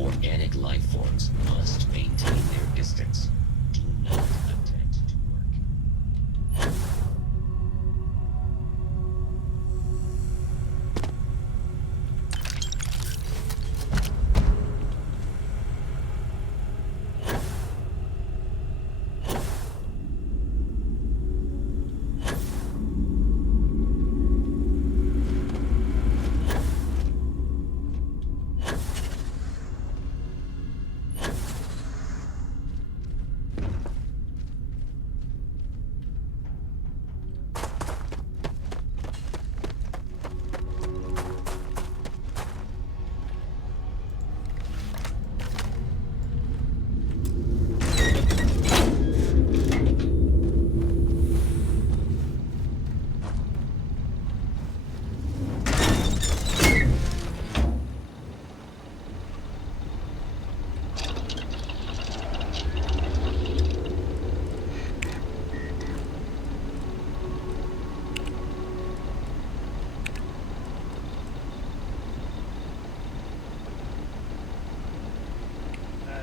Organic life forms must maintain their distance. Do not attempt to work.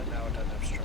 Now I don't have structure.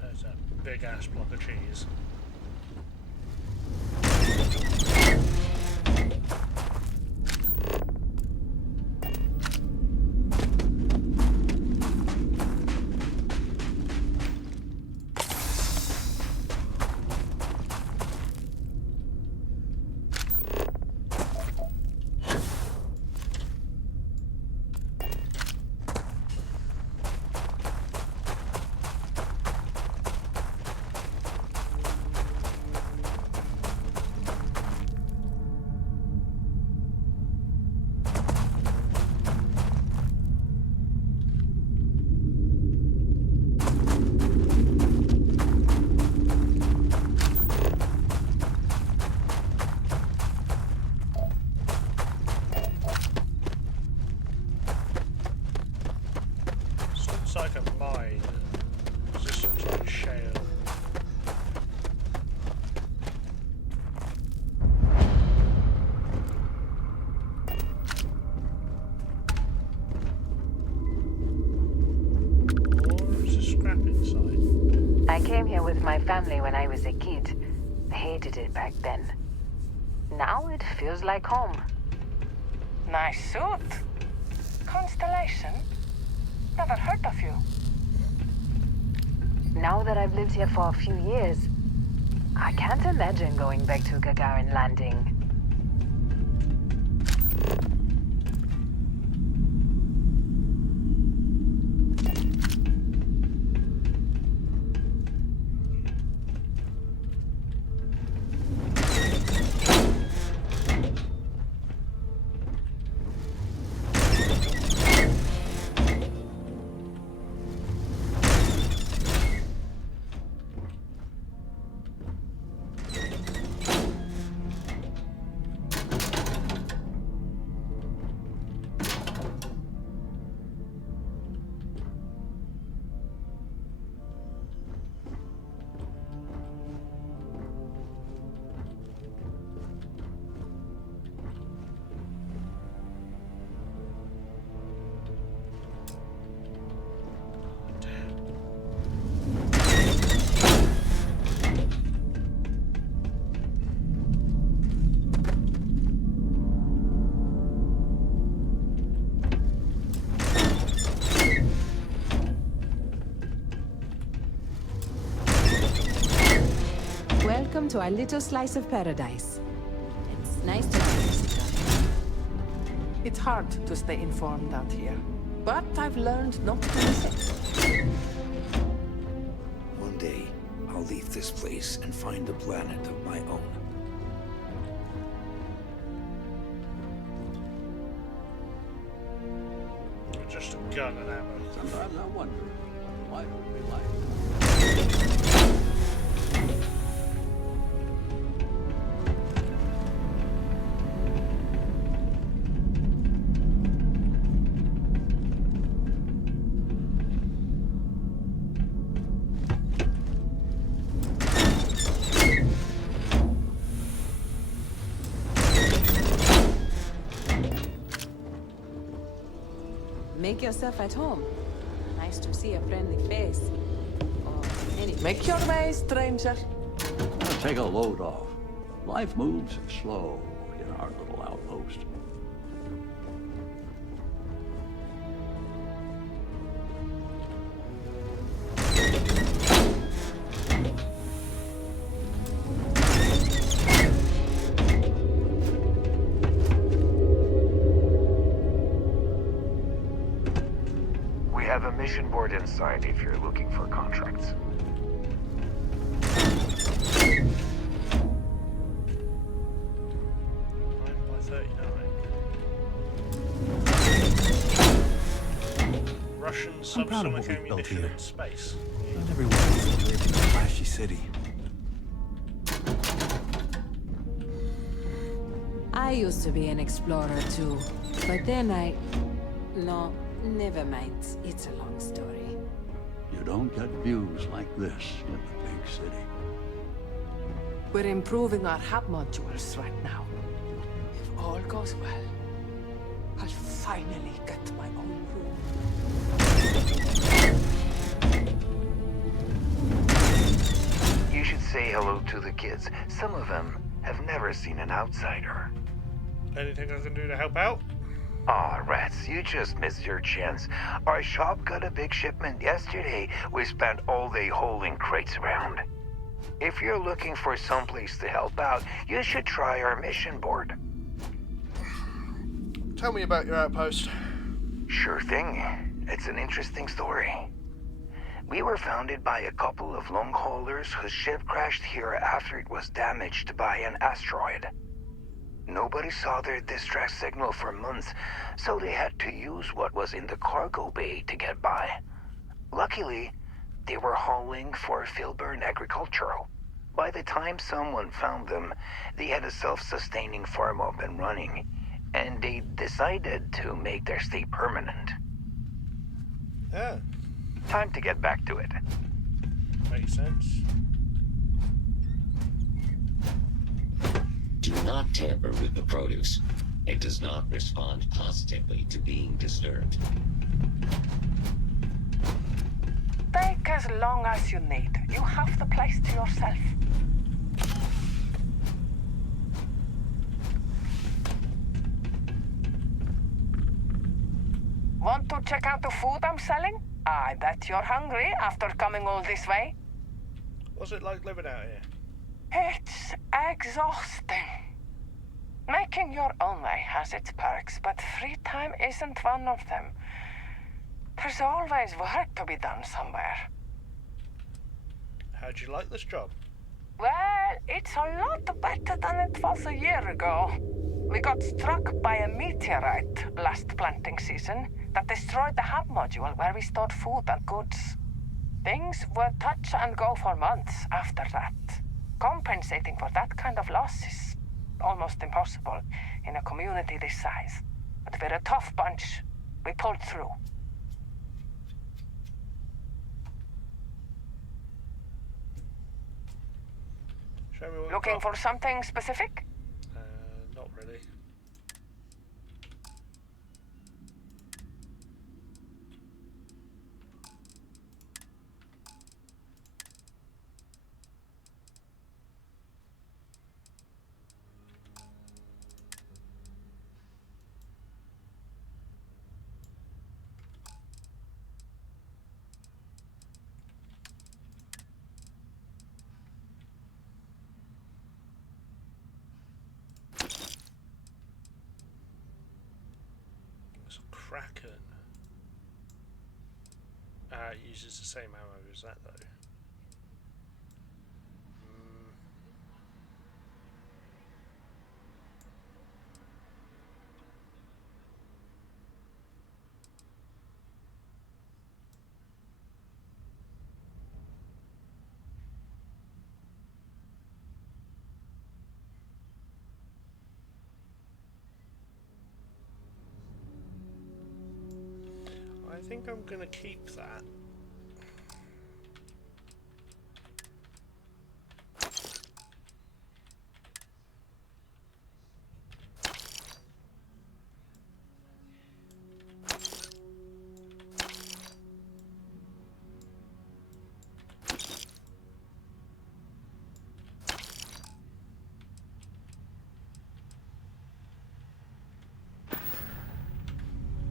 There's a big ass block of cheese. Looks like a mine. This looks like shale. Or is a scrapping site? I came here with my family when I was a kid. I hated it back then. Now it feels like home. Nice suit. Constellation? Never heard of you. Now that I've lived here for a few years, I can't imagine going back to Gagarin Landing. Welcome to our little slice of paradise. It's nice to see you. It's hard to stay informed out here, but I've learned not to miss it. leave this place and find a planet of my own. Just a gun and ammo. Sometimes I wonder what life would be like. Make yourself at home. Nice to see a friendly face. Make your way, stranger. Take a load off. Life moves slow in our little outpost. We have a mission board inside if you're looking for contracts. 9x39. Russian I'm proud of subsonic what we've built ammunition here. in space. Not everyone wants to live in a flashy city. I used to be an explorer too, but then No, never mind. It's a long story. You don't get views like this in the big city. We're improving our hub modules right now. If all goes well, I'll finally get my own room. You should say hello to the kids. Some of them have never seen an outsider. Anything I can do to help out? Aw, rats, you just missed your chance. Our shop got a big shipment yesterday. We spent all day hauling crates around. If you're looking for someplace to help out, you should try our mission board. Tell me about your outpost. Sure thing. It's an interesting story. We were founded by a couple of long haulers whose ship crashed here after it was damaged by an asteroid. Nobody saw their distress signal for months, so they had to use what was in the cargo bay to get by. Luckily, they were hauling for Filburn Agricultural. By the time someone found them, they had a self-sustaining farm up and running, and they decided to make their stay permanent. Yeah. Time to get back to it. Makes sense. Do not tamper with the produce. It does not respond positively to being disturbed. Take as long as you need. You have the place to yourself. Want to check out the food I'm selling? I bet you're hungry after coming all this way. What's it like living out here? It's exhausting. Making your own way has its perks, but free time isn't one of them. There's always work to be done somewhere. How'd you like this job? Well, it's a lot better than it was a year ago. We got struck by a meteorite last planting season that destroyed the hub module where we stored food and goods. Things were touch and go for months after that. Compensating for that kind of loss is almost impossible in a community this size. But we're a tough bunch. We pulled through. Show me what Looking for something specific? Not really. Kraken. It uses the same ammo as that though. think I'm gonna keep that.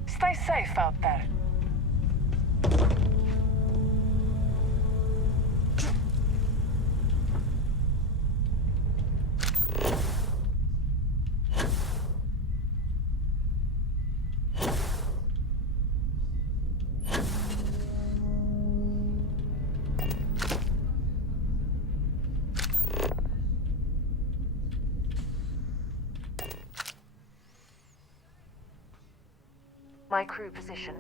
Stay safe out there. My crew position.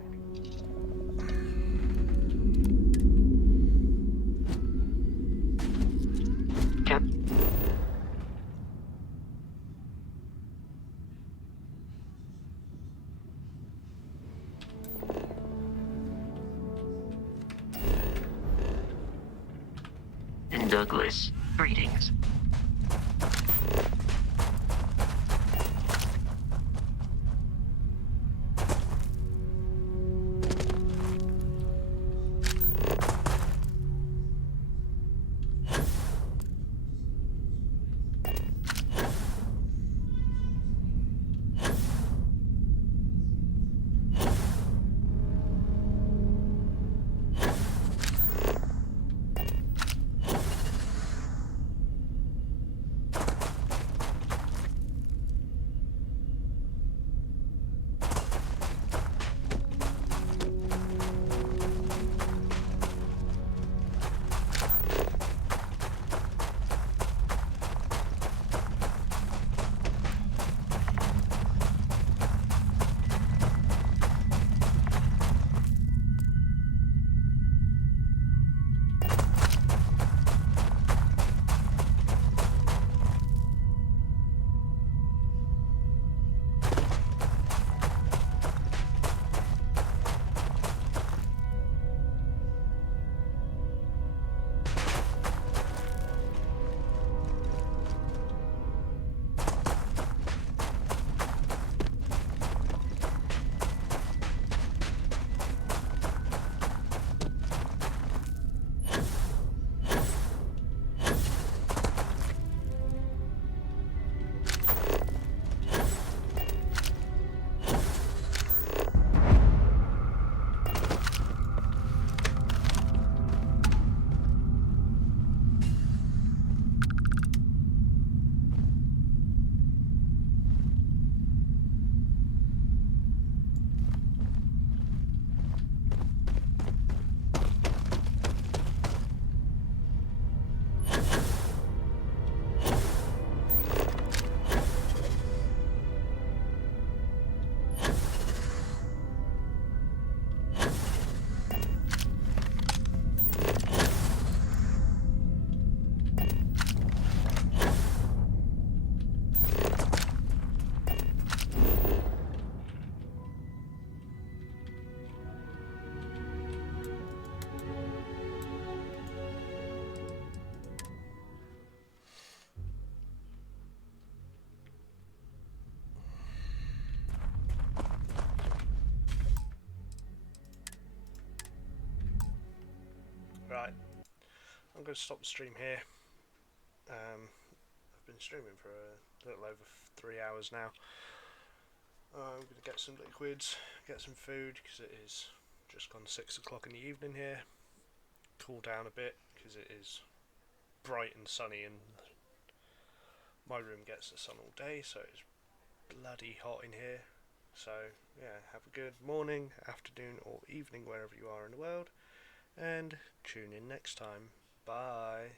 Cap. Douglas, greetings. Right, I'm going to stop the stream here. I've been streaming for a little over 3 hours now. I'm going to get some liquids, get some food, because it is just gone 6 o'clock in the evening here. Cool down a bit, because it is bright and sunny, and my room gets the sun all day, so it's bloody hot in here. So yeah, have a good morning, afternoon or evening wherever you are in the world, and tune in next time. Bye.